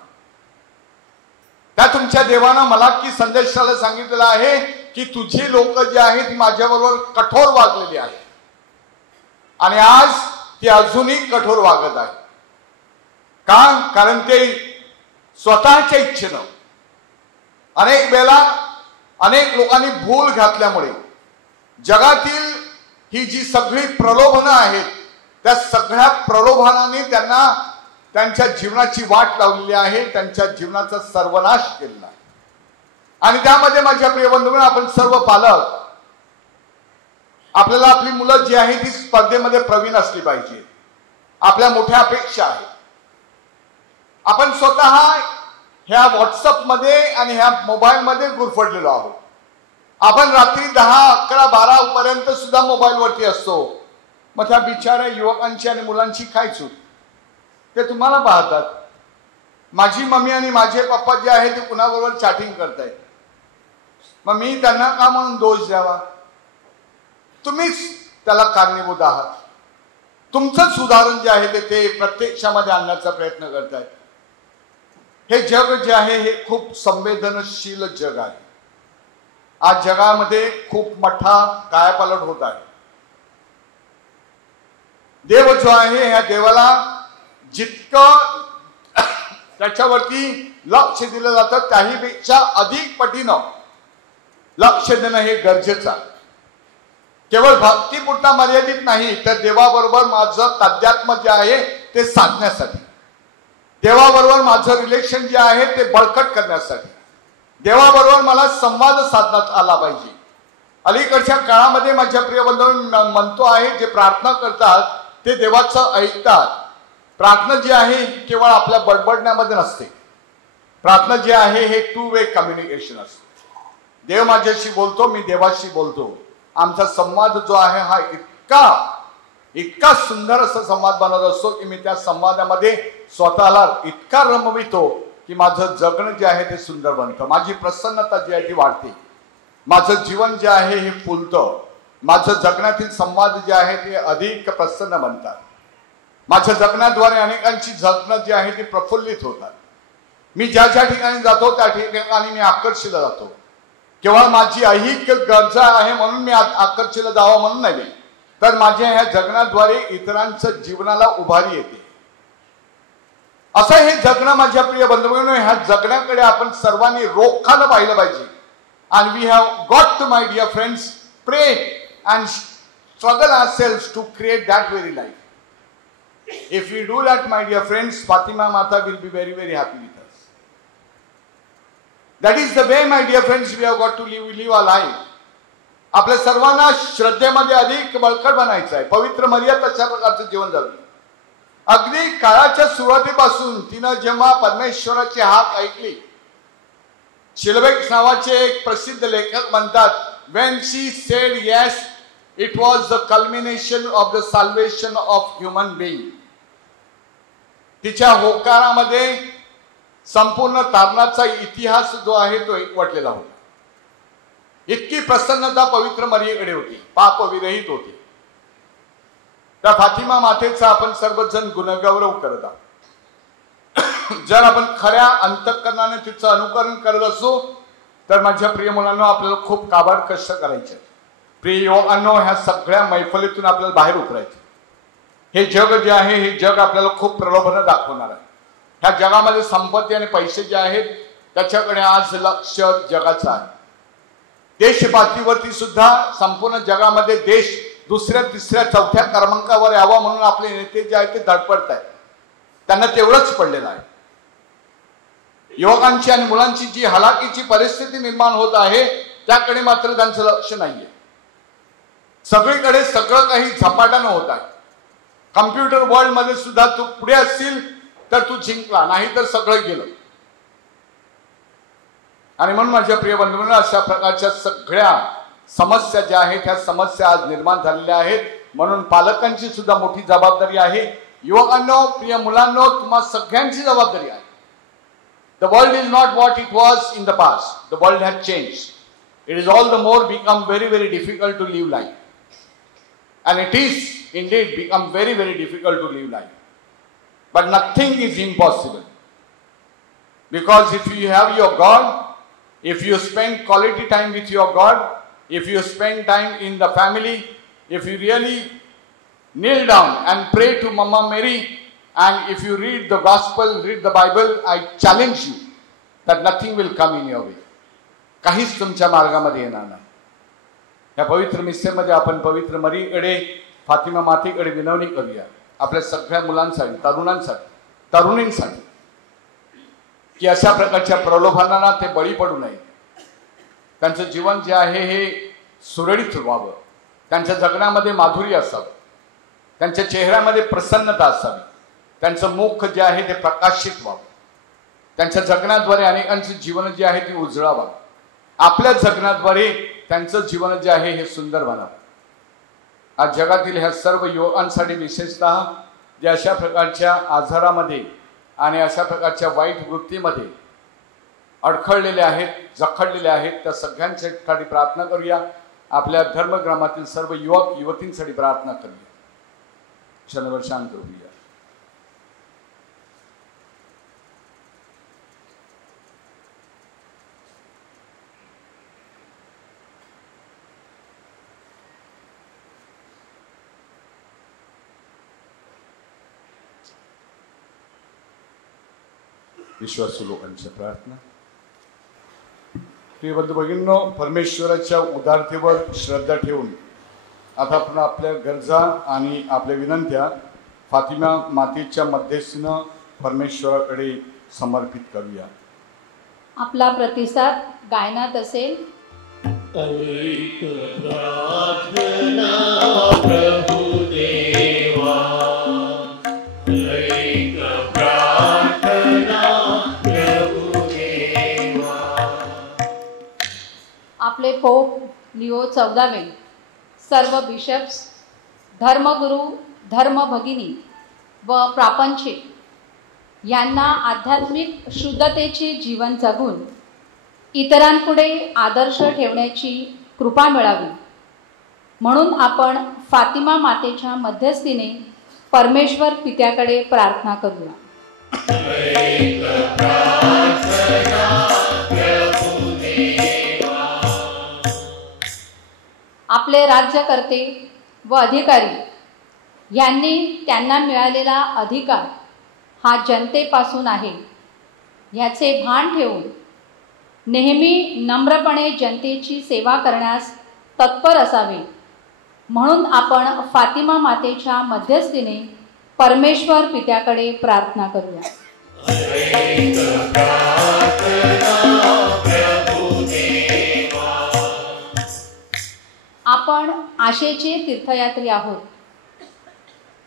त्या तुमच्या देवानं मला की संदेशाला सांगितलेलं आहे की तुझी लोक जे आहेत माझ्याबरोबर कठोर वागलेली आहेत आणि आज ते अजूनही कठोर वागत आहे. का? कारण ते स्वतःच्या इच्छेनं अनेक वेळा अनेक लोकांनी भूल घातल्यामुळे जगातील ही जी सगळी प्रलोभनं आहेत त्या सगळ्या प्रलोभनाने त्यांना त्यांच्या जीवनाची वाट लावलेली आहे, त्यांच्या जीवनाचा सर्वनाश केलेला आहे. आणि त्यामध्ये माझ्या प्रिय बंधूंनो, आपण सर्व पालक आपल्याला आपली मुलं जी आहेत ती स्पर्धेमध्ये प्रवीण असली पाहिजे. आपल्या मोठ्या अपेक्षा आहेत. आपण स्वतः ह्या व्हॉट्सअपमध्ये आणि ह्या मोबाईलमध्ये गुरफटलेलो आहोत. आपण रात्री 10, 11, 12 पर्यंत सुद्धा मोबाईलवरती असतो. मग त्या बिचाऱ्या युवकांची आणि मुलांची काय चूक? ते तुम्हाला पाहतात. माझी मम्मी आणि माझे पप्पा जे आहे ते कुणाबरोबर चॅटिंग करतायत. मग मी त्यांना का म्हणून दोष द्यावा? तुम्हीच त्याला कारणीभूत आहात. तुमचं सुधारण जे आहे ते प्रत्यक्षामध्ये आणण्याचा प्रयत्न करतायत. हे जग जे आहे हे खूप संवेदनशील जग आहे. आज जगामध्ये खूप मोठा कायापालट होत आहे. देव जो आहे ह्या देवाला जितकं त्याच्यावरती लक्ष दिलं जातं त्याहीपेक्षा अधिक पटीनं लक्ष देणं हे गरजेचं आहे. केवळ भक्तीपुरता मर्यादित नाही तर देवाबरोबर माझं तादात्म्य जे आहे ते साधण्यासाठी, देवाबरोबर माझं रिलेशन जे आहे ते बळकट करण्यासाठी, देवाबरोबर मला संवाद साधण्यात आला पाहिजे. अलीकडच्या काळामध्ये माझ्या प्रिय बंधूंनो म्हणतो आहे जे प्रार्थना करतात ते देवाचं ऐकतात. प्रार्थना जी आहे केवळ आपल्या बडबडण्यामध्ये नसते. प्रार्थना जी आहे हे 2 वे कम्युनिकेशन असते. देव माझ्याशी बोलतो, मी देवाशी बोलतो. आमचा संवाद जो आहे हा इतका सुंदर असा संवाद बनवत असतो की मी त्या संवादामध्ये स्वतःला इतका रमवितो की माझं जगणं जे आहे ते सुंदर बनतं. माझी प्रसन्नता जी आहे ती वाढते. माझं जीवन जे आहे हे फुलतं. माझं जगण्यातील संवाद जे आहे ते अधिक प्रसन्न बनतात. माझ्या जगण्याद्वारे अनेकांची जगणं जी आहे ती प्रफुल्लित होतात. मी ज्या ज्या ठिकाणी जातो त्या ठिकाणी मी आकर्षिला जातो. केवळ माझी ऐहिक गरजा आहे म्हणून मी आकर्षिला जावं म्हणून नाही, तर माझ्या ह्या जगण्याद्वारे इतरांचं जीवनाला उभारी येते. असं हे जगणं माझ्या प्रिय बंधूंनो, ह्या जगण्याकडे आपण सर्वांनी रोखानं पाहिलं पाहिजे. And we have got to, my dear friends, pray and struggle ourselves to create that very life. If we do that, my dear friends, Fatima Mata will be very, very happy with us. That is the way, my dear friends, we have got to live our life. आपल्या सर्वांना श्रद्धेमध्ये अधिक बळकट बनायचं आहे. पवित्र मरिया तशा प्रकारचं जीवन जगली. अगदी काळाच्या सुरुवातीपासून तिनं जेव्हा परमेश्वराची हाक ऐकली, शिलबेक नावाचे एक प्रसिद्ध लेखक म्हणतात, when she said yes, it was the culmination of the salvation of human being. तिच्या होकारामध्ये संपूर्ण तारणाचा इतिहास जो आहे तो एकवटलेला होता. इतकी प्रसन्नता पवित्र मरियेकडे होती. पाप विरहित होती. त्या फातिमा मातेचा आपण सर्वजण गुणगौरव करत आहोत. जर आपण खऱ्या अंतःकरणाने तिचं अनुकरण करत असो तर माझ्या प्रिय मुलांना आपल्याला खूप काबाड कष्ट करायचे. प्रिय युवकांनो, ह्या सगळ्या मैफलीतून आपल्याला बाहेर उतरायचं. हे जग जे आहे हे जग आपल्याला खूप प्रलोभनं दाखवणार आहे. ह्या जगामध्ये संपत्ती आणि पैसे जे आहेत त्याच्याकडे आज लक्ष जगाचं आहे. देश पातळीवरती सुद्धा संपूर्ण जगामध्ये देश 2ऱ्या, 3ऱ्या, 4थ्या क्रमांकावर यावा म्हणून आपले नेते जे आहेत ते धडपडत आहेत. त्यांना तेवढंच पडलेलं आहे. युवकांची आणि मुलांची जी हलाखीची परिस्थिती निर्माण होत आहे त्याकडे मात्र त्यांचं लक्ष नाहीये. सगळीकडे सगळं काही झपाट्यानं होत आहे. कम्प्युटर वर्ल्ड मध्ये सुद्धा तू पुढे असशील तर तू जिंकला, नाही तर सगळं गेलं. आणि म्हणून माझ्या प्रिय बंधूंनो, अशा प्रकारच्या सगळ्या समस्या ज्या आहेत ह्या समस्या आज निर्माण झालेल्या आहेत. म्हणून पालकांची सुद्धा मोठी जबाबदारी आहे. युवकांनो, प्रिय मुलांनो, तुम्हा सगळ्यांची जबाबदारी आहे. The world is not what it was in the past. The world has changed. It is all the more become very, very difficult to live life. And it is indeed become very, very difficult to live life. But nothing is impossible. Because if you have your God, if you spend quality time with your God, if you spend time in the family, if you really kneel down and pray to Mama Mary, and if you read the gospel, read the Bible, I challenge you that nothing will come in your way. काहीच तुमच्या मार्गामध्ये येणार नाही. या पवित्र मिसेमध्ये आपण पवित्र मरीकडे, फातिमा मातेकडे विनवणी करूया आपल्या सगळ्या मुलांसाठी, तरुणांसाठी, तरुणींसाठी, की अशा प्रकारच्या प्रलोभनांना ते बळी पडू नये. त्यांचं जीवन जे आहे हे सुरळीत व्हावं, त्यांच्या जगण्यामध्ये माधुर्य असावं, त्यांच्या चेहऱ्यामध्ये प्रसन्नता असावी, त्यांचं मुख जे आहे ते प्रकाशित व्हावं, त्यांच्या जगण्याद्वारे अनेकांचे जीवन जे आहे ते उजळावं, आपल्या जगण्याद्वारे त्यांचं जीवन जे आहे हे सुंदर बनावं. आज जगातील ह्या सर्व युवकांसाठी विशेषतः जे अशा प्रकारच्या आजारामध्ये आणि अशा प्रकारच्या वाईट वृत्तीमध्ये अडखळलेले आहेत, जखडलेले आहेत, त्या सगळ्यांसाठी प्रार्थना करूया. आपल्या धर्मग्रामातील सर्व युवक युवतींसाठी प्रार्थना करूया. क्षणभर शांत होऊया. विश्वासू लोकांच्या प्रार्थना. प्रिय बंधू भगिनींनो, परमेश्वराच्या उदारतेवर श्रद्धा ठेवून आता आपण आपल्या गरजा आणि आपल्या विनंत्या फातिमा मातेच्या मध्यस्थीनं परमेश्वराकडे समर्पित करूया. आपला प्रतिसाद गायनात असेल. ऐक प्रार्थना प्रभु देवा, ऐक प्रार्थना प्रभु देवा. आपले पोप लिओ 14 सर्व बिशप्स, धर्मगुरू, धर्मभगिनी व प्रापंचिक यांना आध्यात्मिक शुद्धतेचे जीवन जगून इतरांपुढे आदर्श ठेवण्याची कृपा मिळावी म्हणून आपण फातिमा मातेच्या मध्यस्थीने परमेश्वर पित्याकडे प्रार्थना करूया. आपले राज्यकर्ते व अधिकारी यांनी त्यांना मिळालेला अधिकार हा जनतेपासून आहे ह्याचे भान ठेवून नेहमी नम्रपणे जनतेची सेवा करण्यास तत्पर असावे म्हणून आपण फातिमा मातेच्या मध्यस्थीने परमेश्वर पित्याकडे प्रार्थना करूया. आपण आशेचे तीर्थयात्री आहोत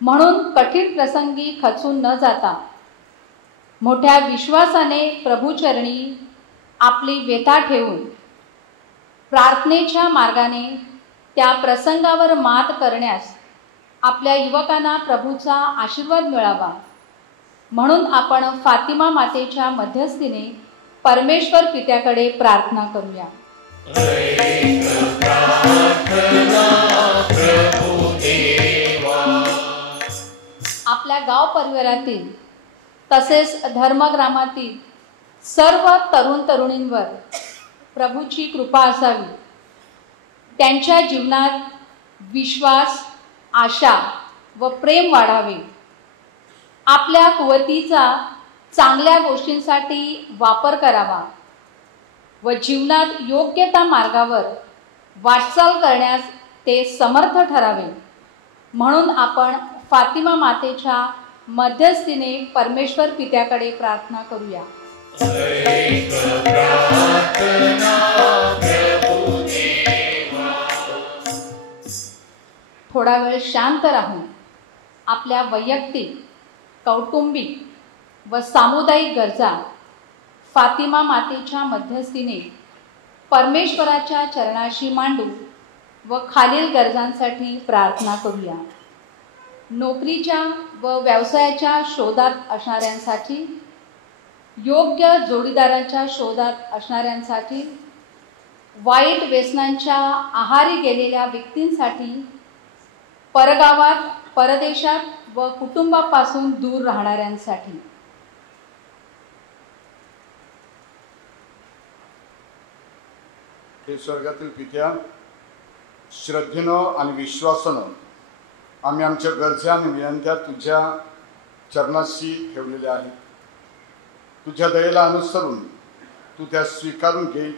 म्हणून कठीण प्रसंगी खचून न जाता मोठ्या विश्वासाने प्रभूचरणी आपली व्यथा ठेवून प्रार्थनेच्या मार्गाने त्या प्रसंगावर मात करण्यास आपल्या युवकांना प्रभूचा आशीर्वाद मिळावा म्हणून आपण फातिमा मातेच्या मध्यस्थीने परमेश्वर पित्याकडे प्रार्थना करूया. आपल्या गाव परिवारातील तसेच धर्मग्रामातील सर्व तरुण तरुणींवर प्रभूची कृपा असावी. त्यांच्या जीवनात विश्वास, आशा व प्रेम वाढावे. आपल्या कुवतीचा चांगल्या गोष्टींसाठी वापर करावा व जीवनात योग्य त्या मार्गावर वाटचाल करण्यास ते समर्थ ठरावे म्हणून आपण फातिमा मातेच्या मध्यस्थीने परमेश्वर पित्याकडे प्रार्थना करूया. थोडा वेळ शांत राहून आपल्या वैयक्तिक, कौटुंबिक व सामुदायिक गरजा फातिमा मातेच्या मध्यस्थीने परमेश्वराच्या चरणाशी मांडू व खालील गरजांसाठी प्रार्थना करूया. नोकरीच्या व व्यवसायाच्या शोधात असणाऱ्यांसाठी, योग्य जोडीदाराच्या शोधात असणाऱ्यांसाठी, वाईट व्यसनांच्या आहारी गेलेल्या व्यक्तींसाठी, परगावात, परदेशात व कुटुंबापासून दूर राहणाऱ्यांसाठी. हे स्वर्गातील पित्या, श्रद्धेनं आणि विश्वासानं आम्ही आमच्या गरजा आणि विनंत्या तुझ्या चरणाशी ठेवलेल्या आहेत. तुझ्या दयेला अनुसरून तू त्या स्वीकारून घे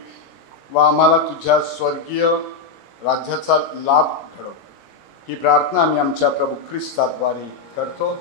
व आम्हाला तुझ्या स्वर्गीय राज्याचा लाभ घडव. ही प्रार्थना आम्ही आमच्या प्रभू ख्रिस्ताद्वारे करतो.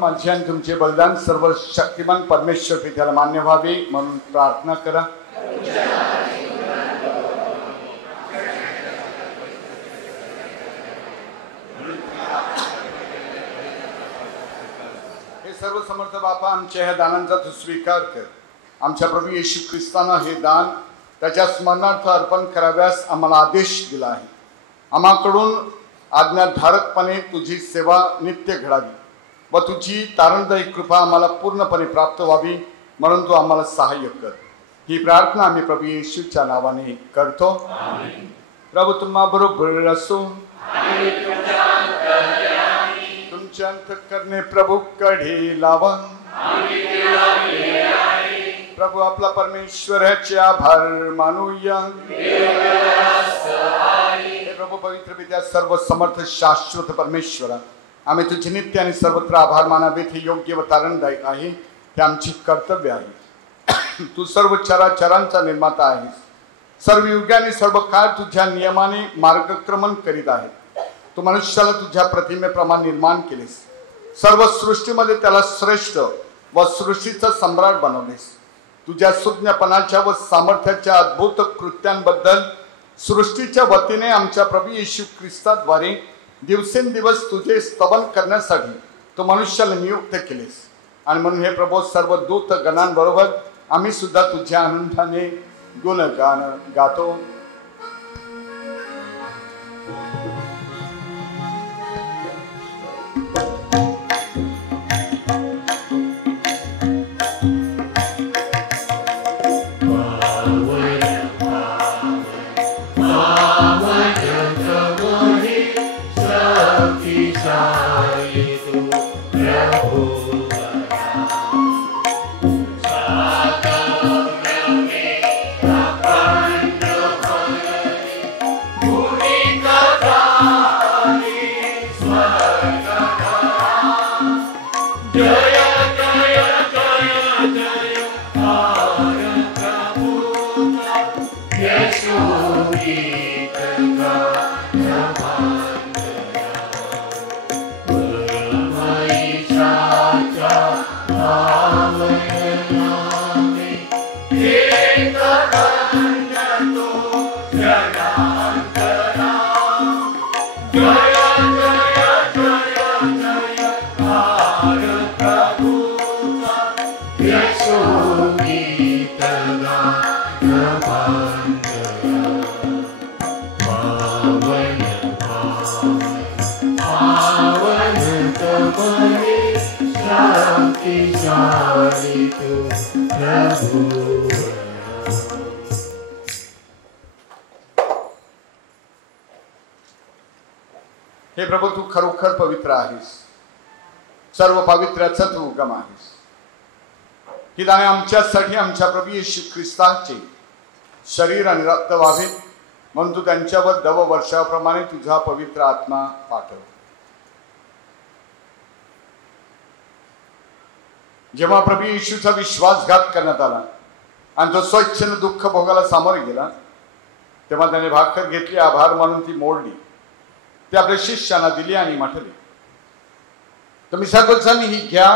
माझे आणि तुमचे बलिदान सर्व शक्तिमान परमेश्वर पित्याला मान्य व्हावे म्हणून प्रार्थना करा. हे सर्व समर्थ बापा, आमच्या ह्या दानांचा तू स्वीकार कर. आमच्या प्रभू येशू ख्रिस्तानं हे दान त्याच्या स्मरणार्थ अर्पण कराव्यास आम्हाला आदेश दिला आहे. आम्हाकडून आज्ञाधारकपणे तुझी सेवा नित्य घडावी व तुझी तारणदायी कृपा आम्हाला पूर्णपणे प्राप्त व्हावी म्हणून तू आम्हाला सहाय्य कर. ही प्रार्थना आम्ही प्रभू येशूच्या नावाने करतो. प्रभू तुम्हा बरोबर असो. तुमचे अंतःकरणे प्रभूकडे लावा. प्रभू आपला परमेश्वराचे आभार मानूया. प्रभू पवित्र पित्या, सर्व समर्थ शाश्वत परमेश्वरा, आम्ही तुझे नित्य आणि सर्वत्र आभार मानावेत. हे योग्य व तारणदायक आहे, हे आमची कर्तव्य आहे. तू सर्व चराचरांचा निर्माता आहेस. सर्व युगाने सर्व काळ तुझ्या नियमाने मार्गक्रमण करीत आहे. तू मनुष्याला तुझ्या प्रतिमेप्रमाणे निर्माण केलेस. सर्व सृष्टीमध्ये त्याला श्रेष्ठ व सृष्टीचा सम्राट बनवलेस. तुझ्या सुज्ञपणाच्या व सामर्थ्याच्या अद्भुत कृत्यांबद्दल सृष्टीच्या वतीने आमच्या प्रभू येशू ख्रिस्ताद्वारे दिवसेंदिवस तुझे स्तवन करण्यासाठी तू मनुष्याला नियुक्त केलेस. आणि म्हणून हे प्रभू, सर्व दूत गणांबरोबर आम्ही सुद्धा तुझ्या आनंदाने गुणगान गातो. हे प्रभू, तू खरोखर पवित्र आहेस, सर्व पवित्राचा तू उगम आहेस. ही दाणे आमच्यासाठी आमच्या प्रभू येशू ख्रिस्ताचे शरीर आणि रक्त व्हावे म्हणून तू त्यांच्यावर दव वर्षाप्रमाणे तुझा पवित्र आत्मा पाठव. जेव्हा प्रभू येशूचा विश्वासघात करण्यात आला आणि तो स्वच्छेने दुःख भोगाला सामोरे गेला, तेव्हा त्याने भाकर घेतली, आभार मानून ती मोडली, ते आपल्या शिष्यांना दिली आणि म्हटले, तुम्ही सर्वजण ही घ्या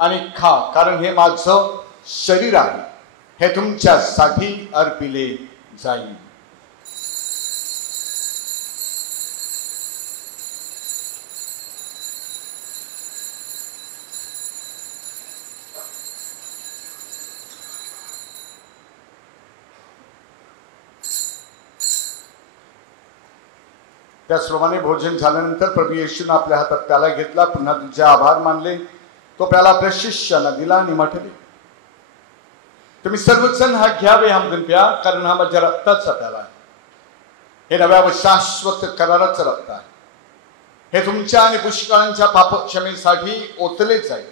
आणि खा, कारण हे माझं शरीर आहे, हे तुमच्यासाठी अर्पिले जाईल. त्याचप्रमाणे भोजन झाल्यानंतर प्रभू येशूने आपल्या हातात प्याला घेतला, पुन्हा तुझे आभार मानले, तो प्याला आपल्या शिष्यांना दिला आणि म्हटले, तुम्ही सर्वजण हा घ्यावे, हमजून प्या, कारण हा माझ्या रक्ताचा प्याला आहे, हे नव्या व शाश्वत कराराचं रक्त आहे, हे तुमच्या आणि पुष्कळांच्या पापक्षमेसाठी ओतले जाईल,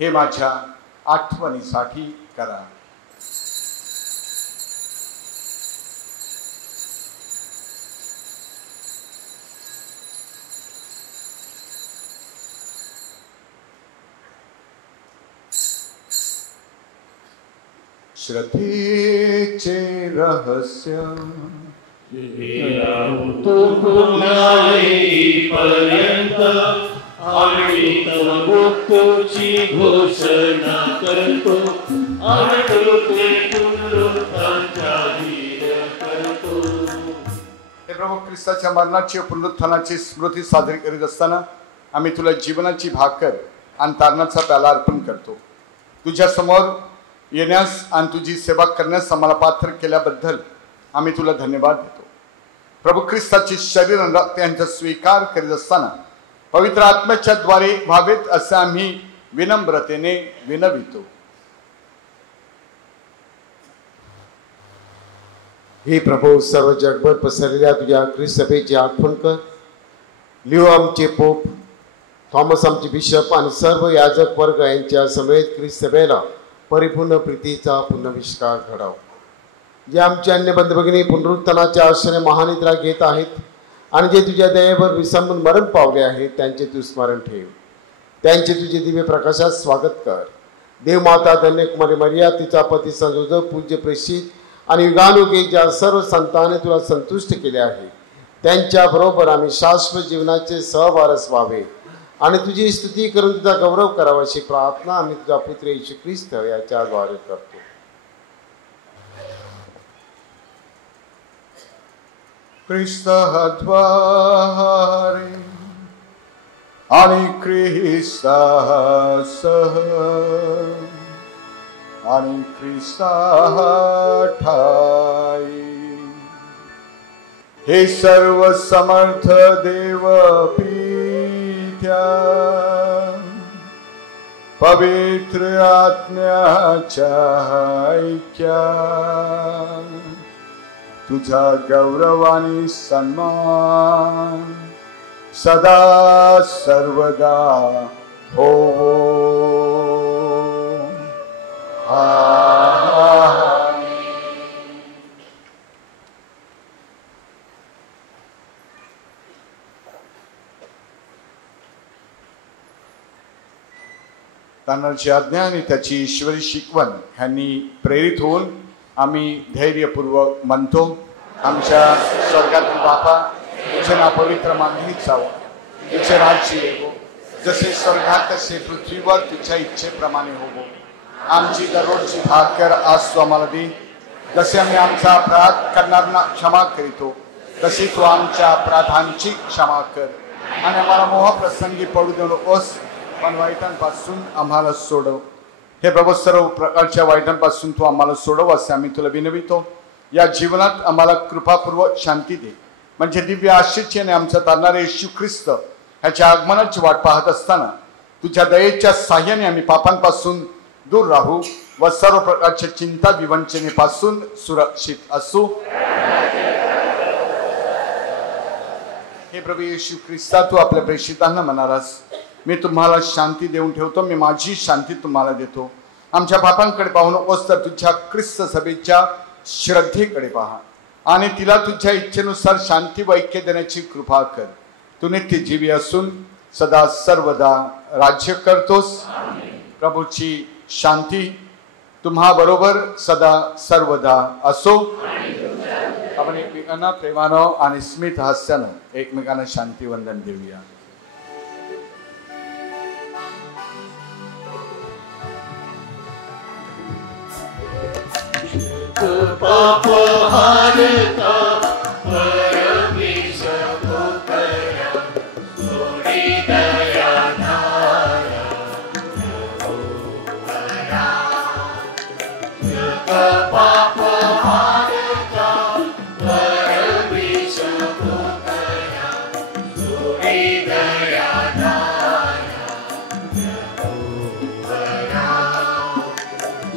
हे माझ्या आठवणीसाठी करा. श्रद्धेचे रहस्य तू पुन्हा येईपर्यंत आम्ही तव मृत्यूची घोषणा करतो आणि तुझे पुनरुत्थानाचा धीर करतो. हे प्रभू ख्रिस्ताच्या मरणाची व पुनरुत्थानाची स्मृती साजरी करीत असताना आम्ही तुला जीवनाची भाकर आणि तारणाचा प्याला अर्पण करतो. तुझ्या समोर येण्यास आणि तुझी सेवा करण्यास आम्हाला पात्र केल्याबद्दल आम्ही तुला धन्यवाद देतो. प्रभू ख्रिस्ताचे शरीर आणि रक्त यांचा स्वीकार करीत असताना पवित्र आत्म्याच्या द्वारे व्हावेत असे आम्ही विनम्रतेने विनवितो. हे प्रभू, सर्व जगभर पसरलेल्या तुझ्या ख्रिस्त सभेची आठवण कर. लिओ आमचे पोप, थॉमस आमचे बिशप आणि सर्व याजक वर्ग यांच्या समेत ख्रिस्त सभेला परिपूर्ण प्रीतीचा पुनर्विष्कार घडाव. जे आमचे अन्य बंधू भगिनी पुनरुत्थानाच्या आशेने महानिद्रा घेत आहेत आणि जे तुझ्या दयेवर विसंबून मरण पावले आहेत, त्यांचे तू स्मरण ठेव. त्यांचे तुझे दिव्य प्रकाशात स्वागत कर. देवमाता धन्यकुमारी मरिया, तिचा पती संजोजक, पूज्य प्रेषित आणि युगानुगे ज्या सर्व संतांनी तुला संतुष्ट केले आहे, त्यांच्याबरोबर आम्ही शाश्वत जीवनाचे सहवारस व्हावे आणि तुझी स्तुती करून तुझा गौरव करावा अशी प्रार्थना आम्ही तुझा पुत्र येशू ख्रिस्त याच्याद्वारे करतो. ख्रिस्ताद्वारे आणि ख्रिस्तासह आणि ख्रिस्ताठाई हे सर्व समर्थ देव पवित्र आत्म्याच्या ऐक्या तुझा गौरव आणि सन्मान सदा सर्वदा हो. तानाची आज्ञा आणि त्याची ईश्वरी शिकवण ह्यांनी प्रेरित होऊन आम्ही धैर्यपूर्वक म्हणतो, आमच्या स्वर्गातील बापा, तुझे नाव पवित्र मानले जावो, तुझे राज्य येवो, जसे स्वर्गात तसे पृथ्वीवर तुझ्या इच्छेप्रमाणे होवो. आमची दररोजची भाकर आज तू आम्हाला दे, जसे आम्ही आमचा अपराध करणाऱ्यांना क्षमा करीतो, तशी तू आमच्या अपराधांची क्षमा कर आणि आम्हाला मोहप्रसंगी पडू देऊ नकोस, पण वाईटांपासून आम्हाला सोडव. हे प्रभू, सर्व प्रकारच्या वाईटांपासून तू आम्हाला सोडव असे आम्ही तुला विनवितो. या जीवनात आम्हाला कृपापूर्वक शांती दे, म्हणजे दिव्य आशेची आणि आमचा तारणारे येशू ख्रिस्त ह्याच्या आगमनाची वाट पाहत असताना तुझ्या दयेच्या साह्याने आम्ही पापांपासून दूर राहू व सर्व प्रकारच्या चिंता विवंचनेपासून सुरक्षित असू. हे प्रभू येशू ख्रिस्ता, तू आपल्या प्रेषितांना म्हणालास, मी तुम्हाला शांती देऊन ठेवतो, मी माझी शांती तुम्हाला देतो. आमच्या पापांकडे पाहू नकोस, तर तुझ्या ख्रिस्त सभेच्या श्रद्धेकडे पहा आणि तिला तुझ्या इच्छेनुसार शांती व ऐक्य देण्याची कृपा कर. तू नित्य जीवी असून सदा सर्वदा राज्य करतोस. प्रभूची शांती तुम्हा बरोबर सदा सर्वदा असो. आपण एकमेकांना प्रेमानं आणि स्मित हास्यानं एकमेकांना शांती वंदन देऊया. पाप हारता परमेश पुकारा, सोडी दया धारा प्रभुवरा. जग पाप हारता परमेश पुकारा, सोडी दया धारा प्रभुवरा.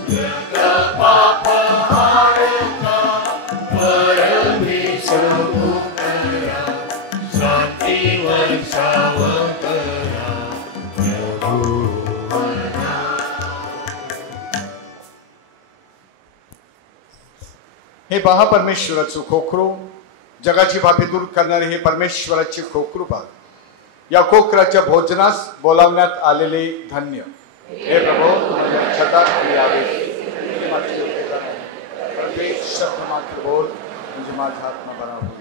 जग पाप हे पहा परमेश्वराचं खोकरू, जगाची पापे दूर करणारे हे परमेश्वराचे खोकरू पहा. या खोकराच्या भोजनास बोलावण्यात आलेले धन्य. हे प्रभू, तुझ्या छतात यावे, प्रत्येक शब्द मात्र बोल, म्हणजे माझा आत्मा बरा होईल.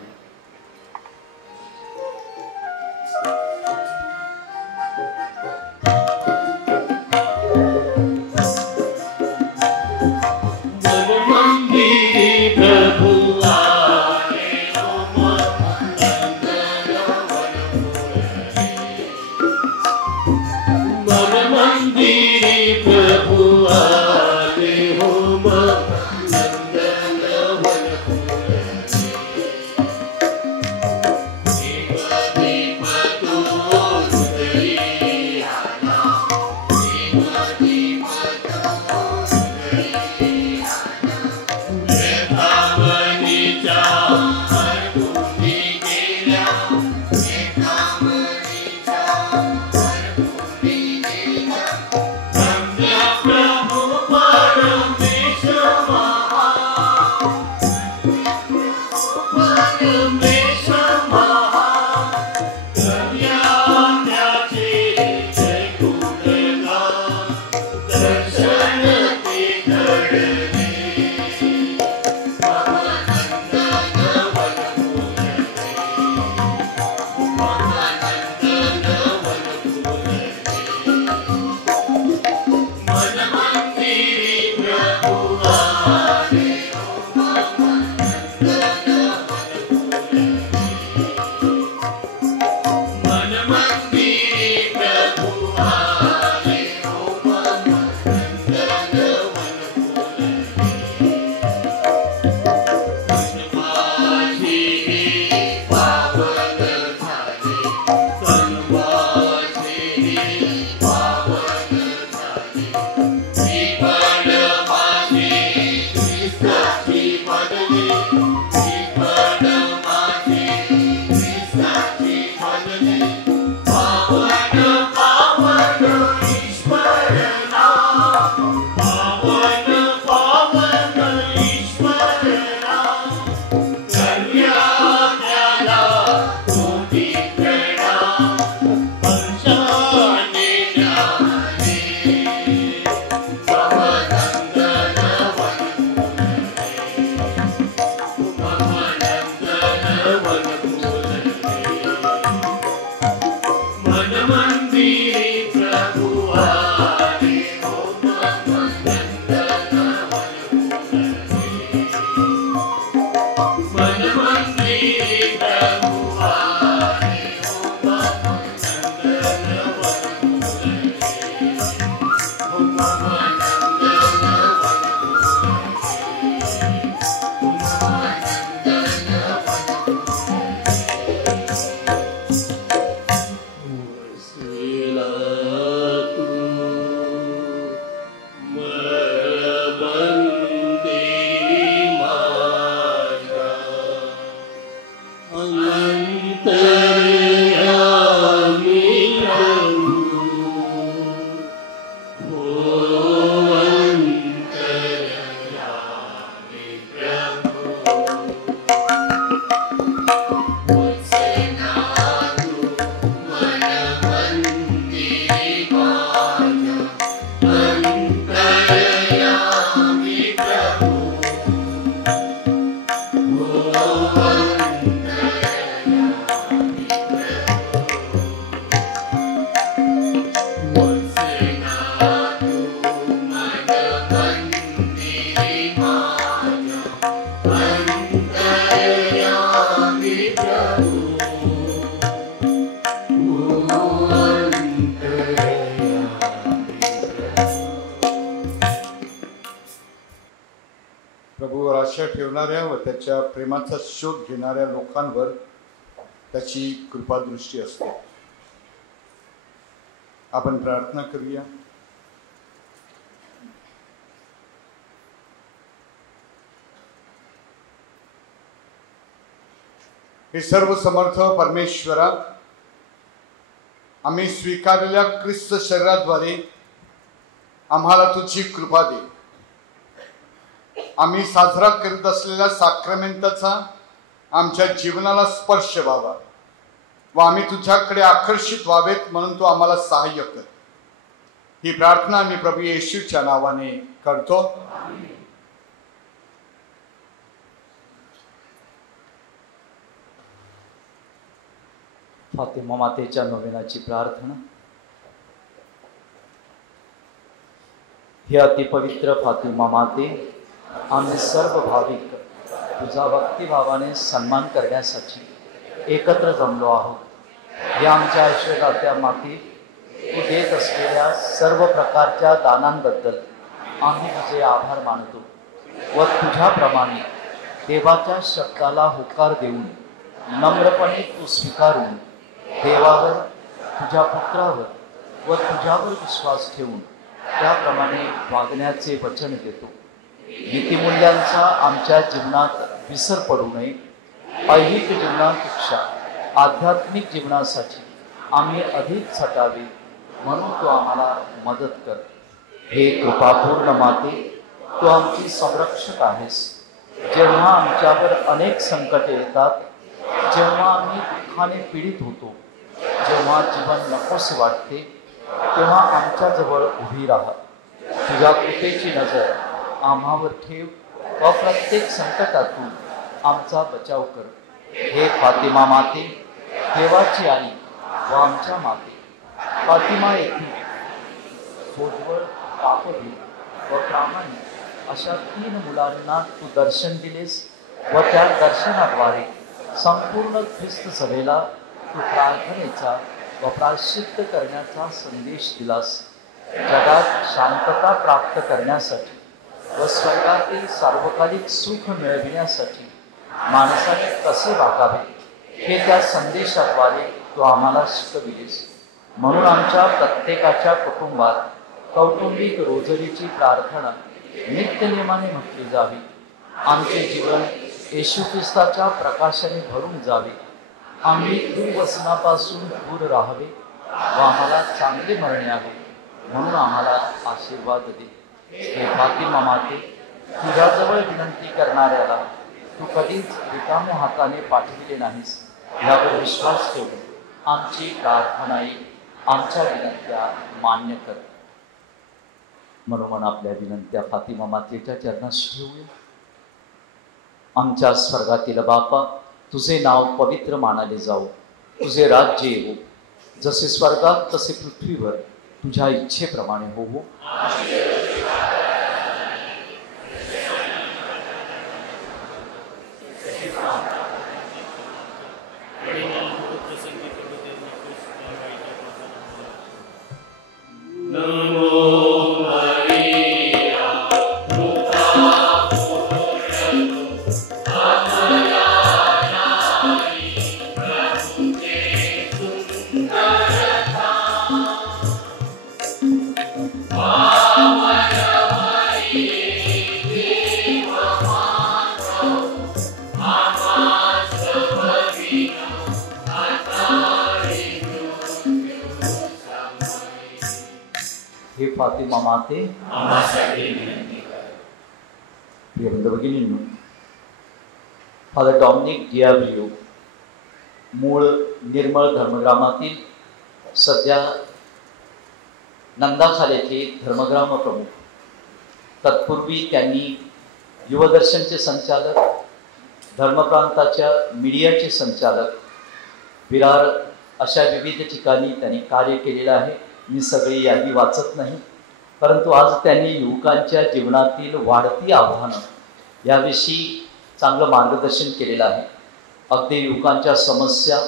प्रभूवर आशा ठेवणाऱ्या व त्याच्या प्रेमाचा शोध घेणाऱ्या लोकांवर त्याची कृपादृष्टी असते. आपण प्रार्थना करूया. हे सर्व समर्थ परमेश्वरा, आम्ही स्वीकारलेल्या ख्रिस्त शरीराद्वारे आम्हाला तुझी कृपा दे. आम्ही साजरा करीत असलेल्या साक्रमेंटाचा आमच्या जीवनाला स्पर्श व्हावा व आम्ही तुझ्याकडे आकर्षित व्हावेत म्हणून तू आम्हाला सहाय्य कर. ही प्रार्थना मी प्रभू येशूच्या नावाने करतो. फातिमा मातेच्या नोवेनाची प्रार्थना. हे अतिपवित्र फातिमा माते, आम्ही सर्व भाविक तुझा भक्तिभावाने सन्मान करण्यासाठी एकत्र जमलो आहोत. या आमच्या ऐश्वर्याच्या माते, तू देत असलेल्या सर्व प्रकारच्या दानांबद्दल आम्ही तुझे आभार मानतो व तुझ्याप्रमाणे देवाच्या शब्दाला होकार देऊन नम्रपणे तू स्वीकारून देवावर, तुझ्या पुत्रावर व तुझ्यावर विश्वास ठेवून त्याप्रमाणे वागण्याचे वचन देतो. नीतिमूल्यांचा आमच्या जीवनात विसर पडू नये. ऐहिक जीवनापेक्षा आध्यात्मिक जीवनासाठी आम्ही अधिक झटावे म्हणून तू आम्हाला मदत कर. हे कृपापूर्ण माते, तू आमची संरक्षक आहेस. जेव्हा आमच्यावर अनेक संकटे येतात, जेव्हा आम्ही दुःखाने पीडित होतो, जेव्हा जीवन नकोसे वाटते, तेव्हा आमच्याजवळ उभी राहा. तुझ्या कृपेची नजर आम्हावर ठेव व प्रत्येक संकटातून आमचा बचाव कर. हे फातिमा माते, देवाची आई व आमच्या माते, फातिमा येथील सोज्वळ, पापभीर व प्रामाणिक अशा 3 मुलांना तू दर्शन दिलेस व त्या दर्शनाद्वारे संपूर्ण ख्रिस्त सभेला तू प्रार्थनेचा व प्रायश्चित्त करण्याचा संदेश दिलास. जगात शांतता प्राप्त करण्यासाठी व स्वर्गातील सार्वकालिक सुख मिळविण्यासाठी माणसाने कसे वागावे हे त्या संदेशाद्वारे तू आम्हाला शिकविलेस. म्हणून आमच्या प्रत्येकाच्या कुटुंबात कौटुंबिक रोजरीची प्रार्थना नित्यनेमाने म्हटली जावी. आमचे जीवन येशू ख्रिस्ताच्या प्रकाशाने भरून जावे. आम्ही दुर्व्यसनापासून दूर राहावे व आम्हाला चांगले मरण यावे म्हणून आम्हाला आशीर्वाद दे. हे फातिमा माते, तुझ्याजवळ विनंती करणाऱ्याला तू कधीच रिकाम्या हाताने पाठविले नाहीस यावर विश्वास ठेवून आमची प्रार्थनाई, आमच्या विनंत्या मान्य कर. म्हणून आपल्या विनंत्या फातिमा मातेच्या चरणाशी ठेवूया. आमच्या स्वर्गातील बापा, तुझे नाव पवित्र मानले जाओ. तुझे राज्य येवो. जसे स्वर्गात तसे पृथ्वीवर तुझ्या इच्छेप्रमाणे होवो. हे फातिमा माते, प्रिय बंधू भगिनींनो, फादर डॉमिनिक डियाब्रियो मूळ निर्मळ धर्मग्रामातील, सध्या नंदाखाल येथे धर्मग्राम प्रमुख. तत्पूर्वी त्यांनी युवदर्शनचे संचालक, धर्मप्रांताच्या मीडियाचे संचालक, विरार अशा विविध ठिकाणी त्यांनी कार्य केलेलं आहे. मी सगळी यादी वाचत नाही, परंतु आज त्यांनी युवकांच्या जीवनातील वाढती आव्हानं याविषयी चांगलं मार्गदर्शन केलेलं आहे. अगदी युवकांच्या समस्या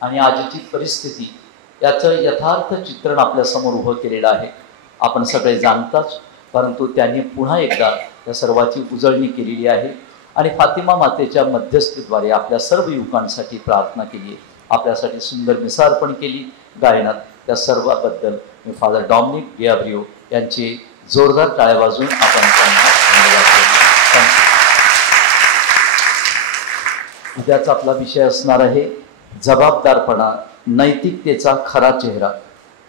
आणि आजची परिस्थिती याचं यथार्थ चित्रण आपल्यासमोर उभं केलेलं आहे. आपण सगळे जाणताच, परंतु त्यांनी पुन्हा एकदा त्या सर्वाची उजळणी केलेली आहे आणि फातिमा मातेच्या मध्यस्थीद्वारे आपल्या सर्व युवकांसाठी प्रार्थना केली आहे. आपल्यासाठी सुंदर मिसा अर्पण केली गायनात. त्या सर्वाबद्दल मी फादर डॉमिनिक गियाब्रिओ यांची जोरदार टाळ्या वाजवून आपण त्यांना धन्यवाद देतो. उद्याचा आपला विषय असणार आहे जबाबदारपणा, नैतिकतेचा खरा चेहरा.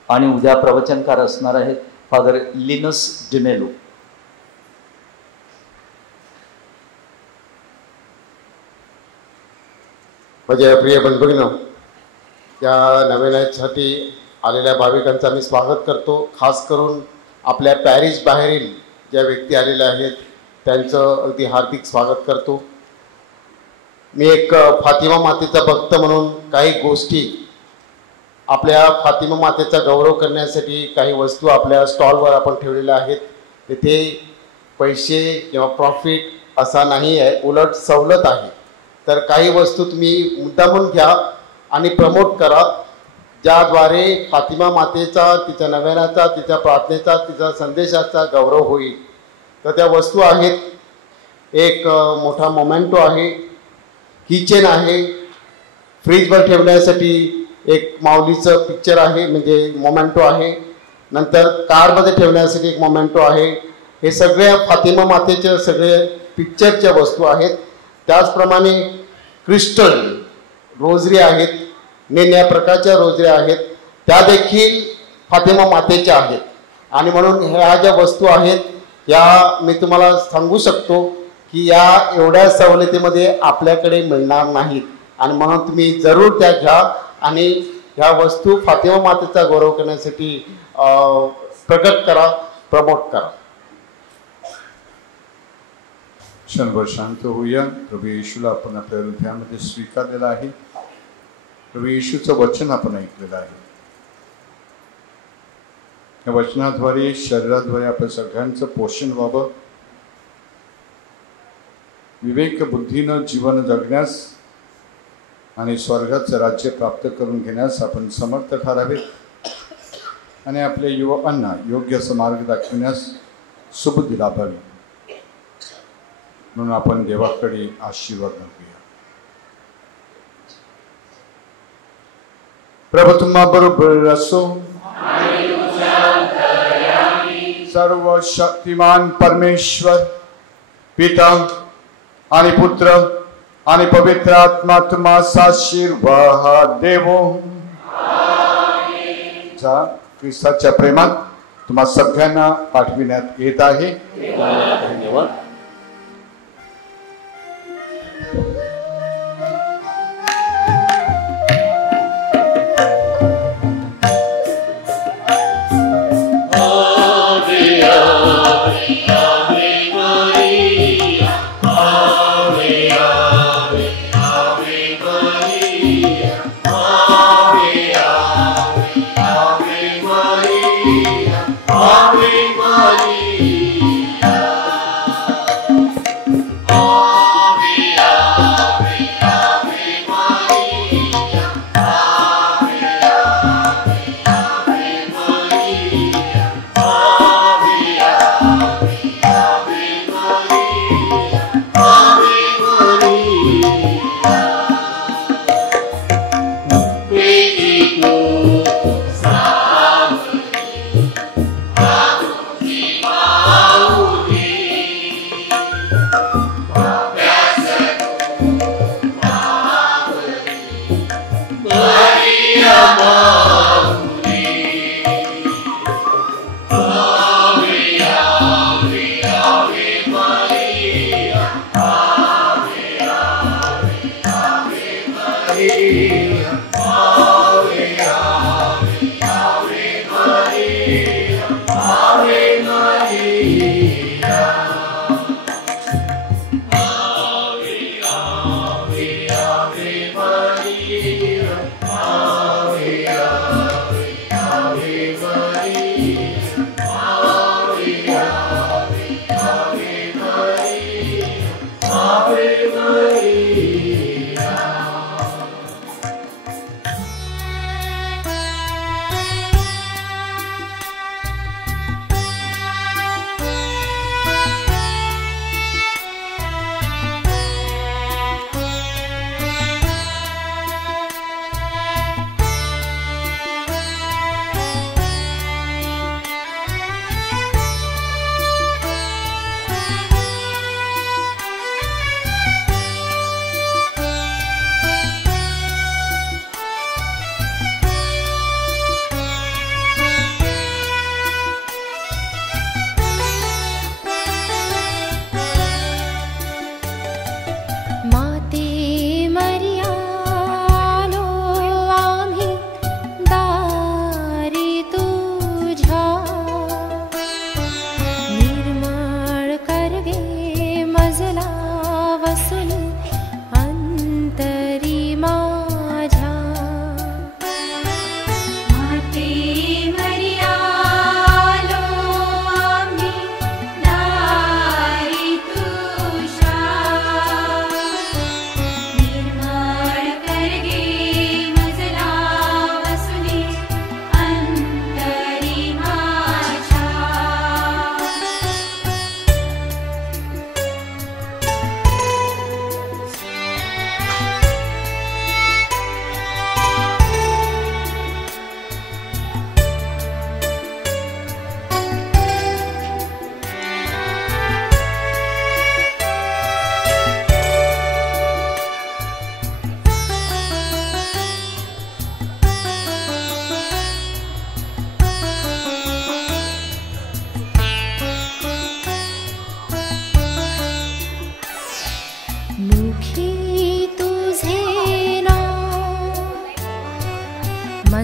आणि उद्या प्रवचनकार असणार आहेत फादर लिनस डिमेलो. माझ्या प्रिय बंधूंनो, या नवीनासाठी आलेल्या भाविकांचा मी स्वागत करतो. खास करून आपल्या पॅरिस बाहेरील ज्या व्यक्ती आलेल्या आहेत त्यांचं अगदी हार्दिक स्वागत करतो. मी एक फातिमा मातेचा भक्त म्हणून काही गोष्टी, आपल्या फातिमा मातेचा गौरव करण्यासाठी काही वस्तू आपल्या स्टॉलवर आपण ठेवलेल्या आहेत. तिथे पैसे किंवा प्रॉफिट असा नाही आहे, उलट सवलत आहे. तर काही वस्तू तुम्ही मुद्दामून घ्या आणि प्रमोट करा, ज्याद्वारे फातिमा मातेचा, तिच्या नव्यानाचा, तिच्या प्रार्थनेचा, तिच्या संदेशाचा गौरव होईल. तर त्या वस्तू आहेत, एक मोठा मोमेंटो आहे, किचन आहे, फ्रीजवर ठेवण्यासाठी एक माऊलीचं पिक्चर आहे म्हणजे मोमेंटो आहे, नंतर कारमध्ये ठेवण्यासाठी एक मोमेंटो आहे. हे सगळ्या फातिमा मातेच्या सगळे पिक्चरच्या वस्तू आहेत. त्याचप्रमाणे क्रिस्टल रोजरी आहेत, निन्या प्रकारच्या रोजऱ्या आहेत, त्या देखील फातिमा मातेच्या आहेत. आणि म्हणून ह्या ज्या वस्तू आहेत या मी तुम्हाला सांगू शकतो की या एवढ्या सवलतीमध्ये आपल्याकडे मिळणार नाहीत. आणि म्हणून तुम्ही जरूर त्या घ्या आणि ह्या वस्तू फातिमा मातेचा गौरव करण्यासाठी प्रकट करा, प्रमोट करा. क्षणभर शांत होऊया. प्रभू येशूला आपण आपल्या हृदयामध्ये स्वीकारलेलं आहे. प्रभू येशूचं वचन आपण ऐकलेलं आहे. या वचनाद्वारे, शरीराद्वारे आपल्या सगळ्यांचं पोषण व्हावं, विवेक बुद्धीनं जीवन जगण्यास आणि स्वर्गाचं राज्य प्राप्त करून घेण्यास आपण समर्थ ठरावेत आणि आपल्या युवकांना योग्य असं मार्ग दाखविण्यास सुबुद्धी लाभावी. म्हणून आपण देवाकडे आशीर्वाद मागूया. प्रभू तुम्हा बरोबर असो. सर्व शक्तिमान परमेश्वर पिता आणि पुत्र आणि पवित्र आत्मा तुम्हास आशीर्वाद देवो. जा, ख्रिस्ताच्या प्रेमात तुम्हा सगळ्यांना पाठविण्यात येत आहे. धन्यवाद.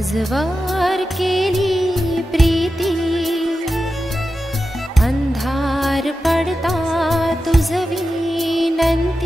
आजवर केली प्रीती, अंधार पडता तुझ विनंती,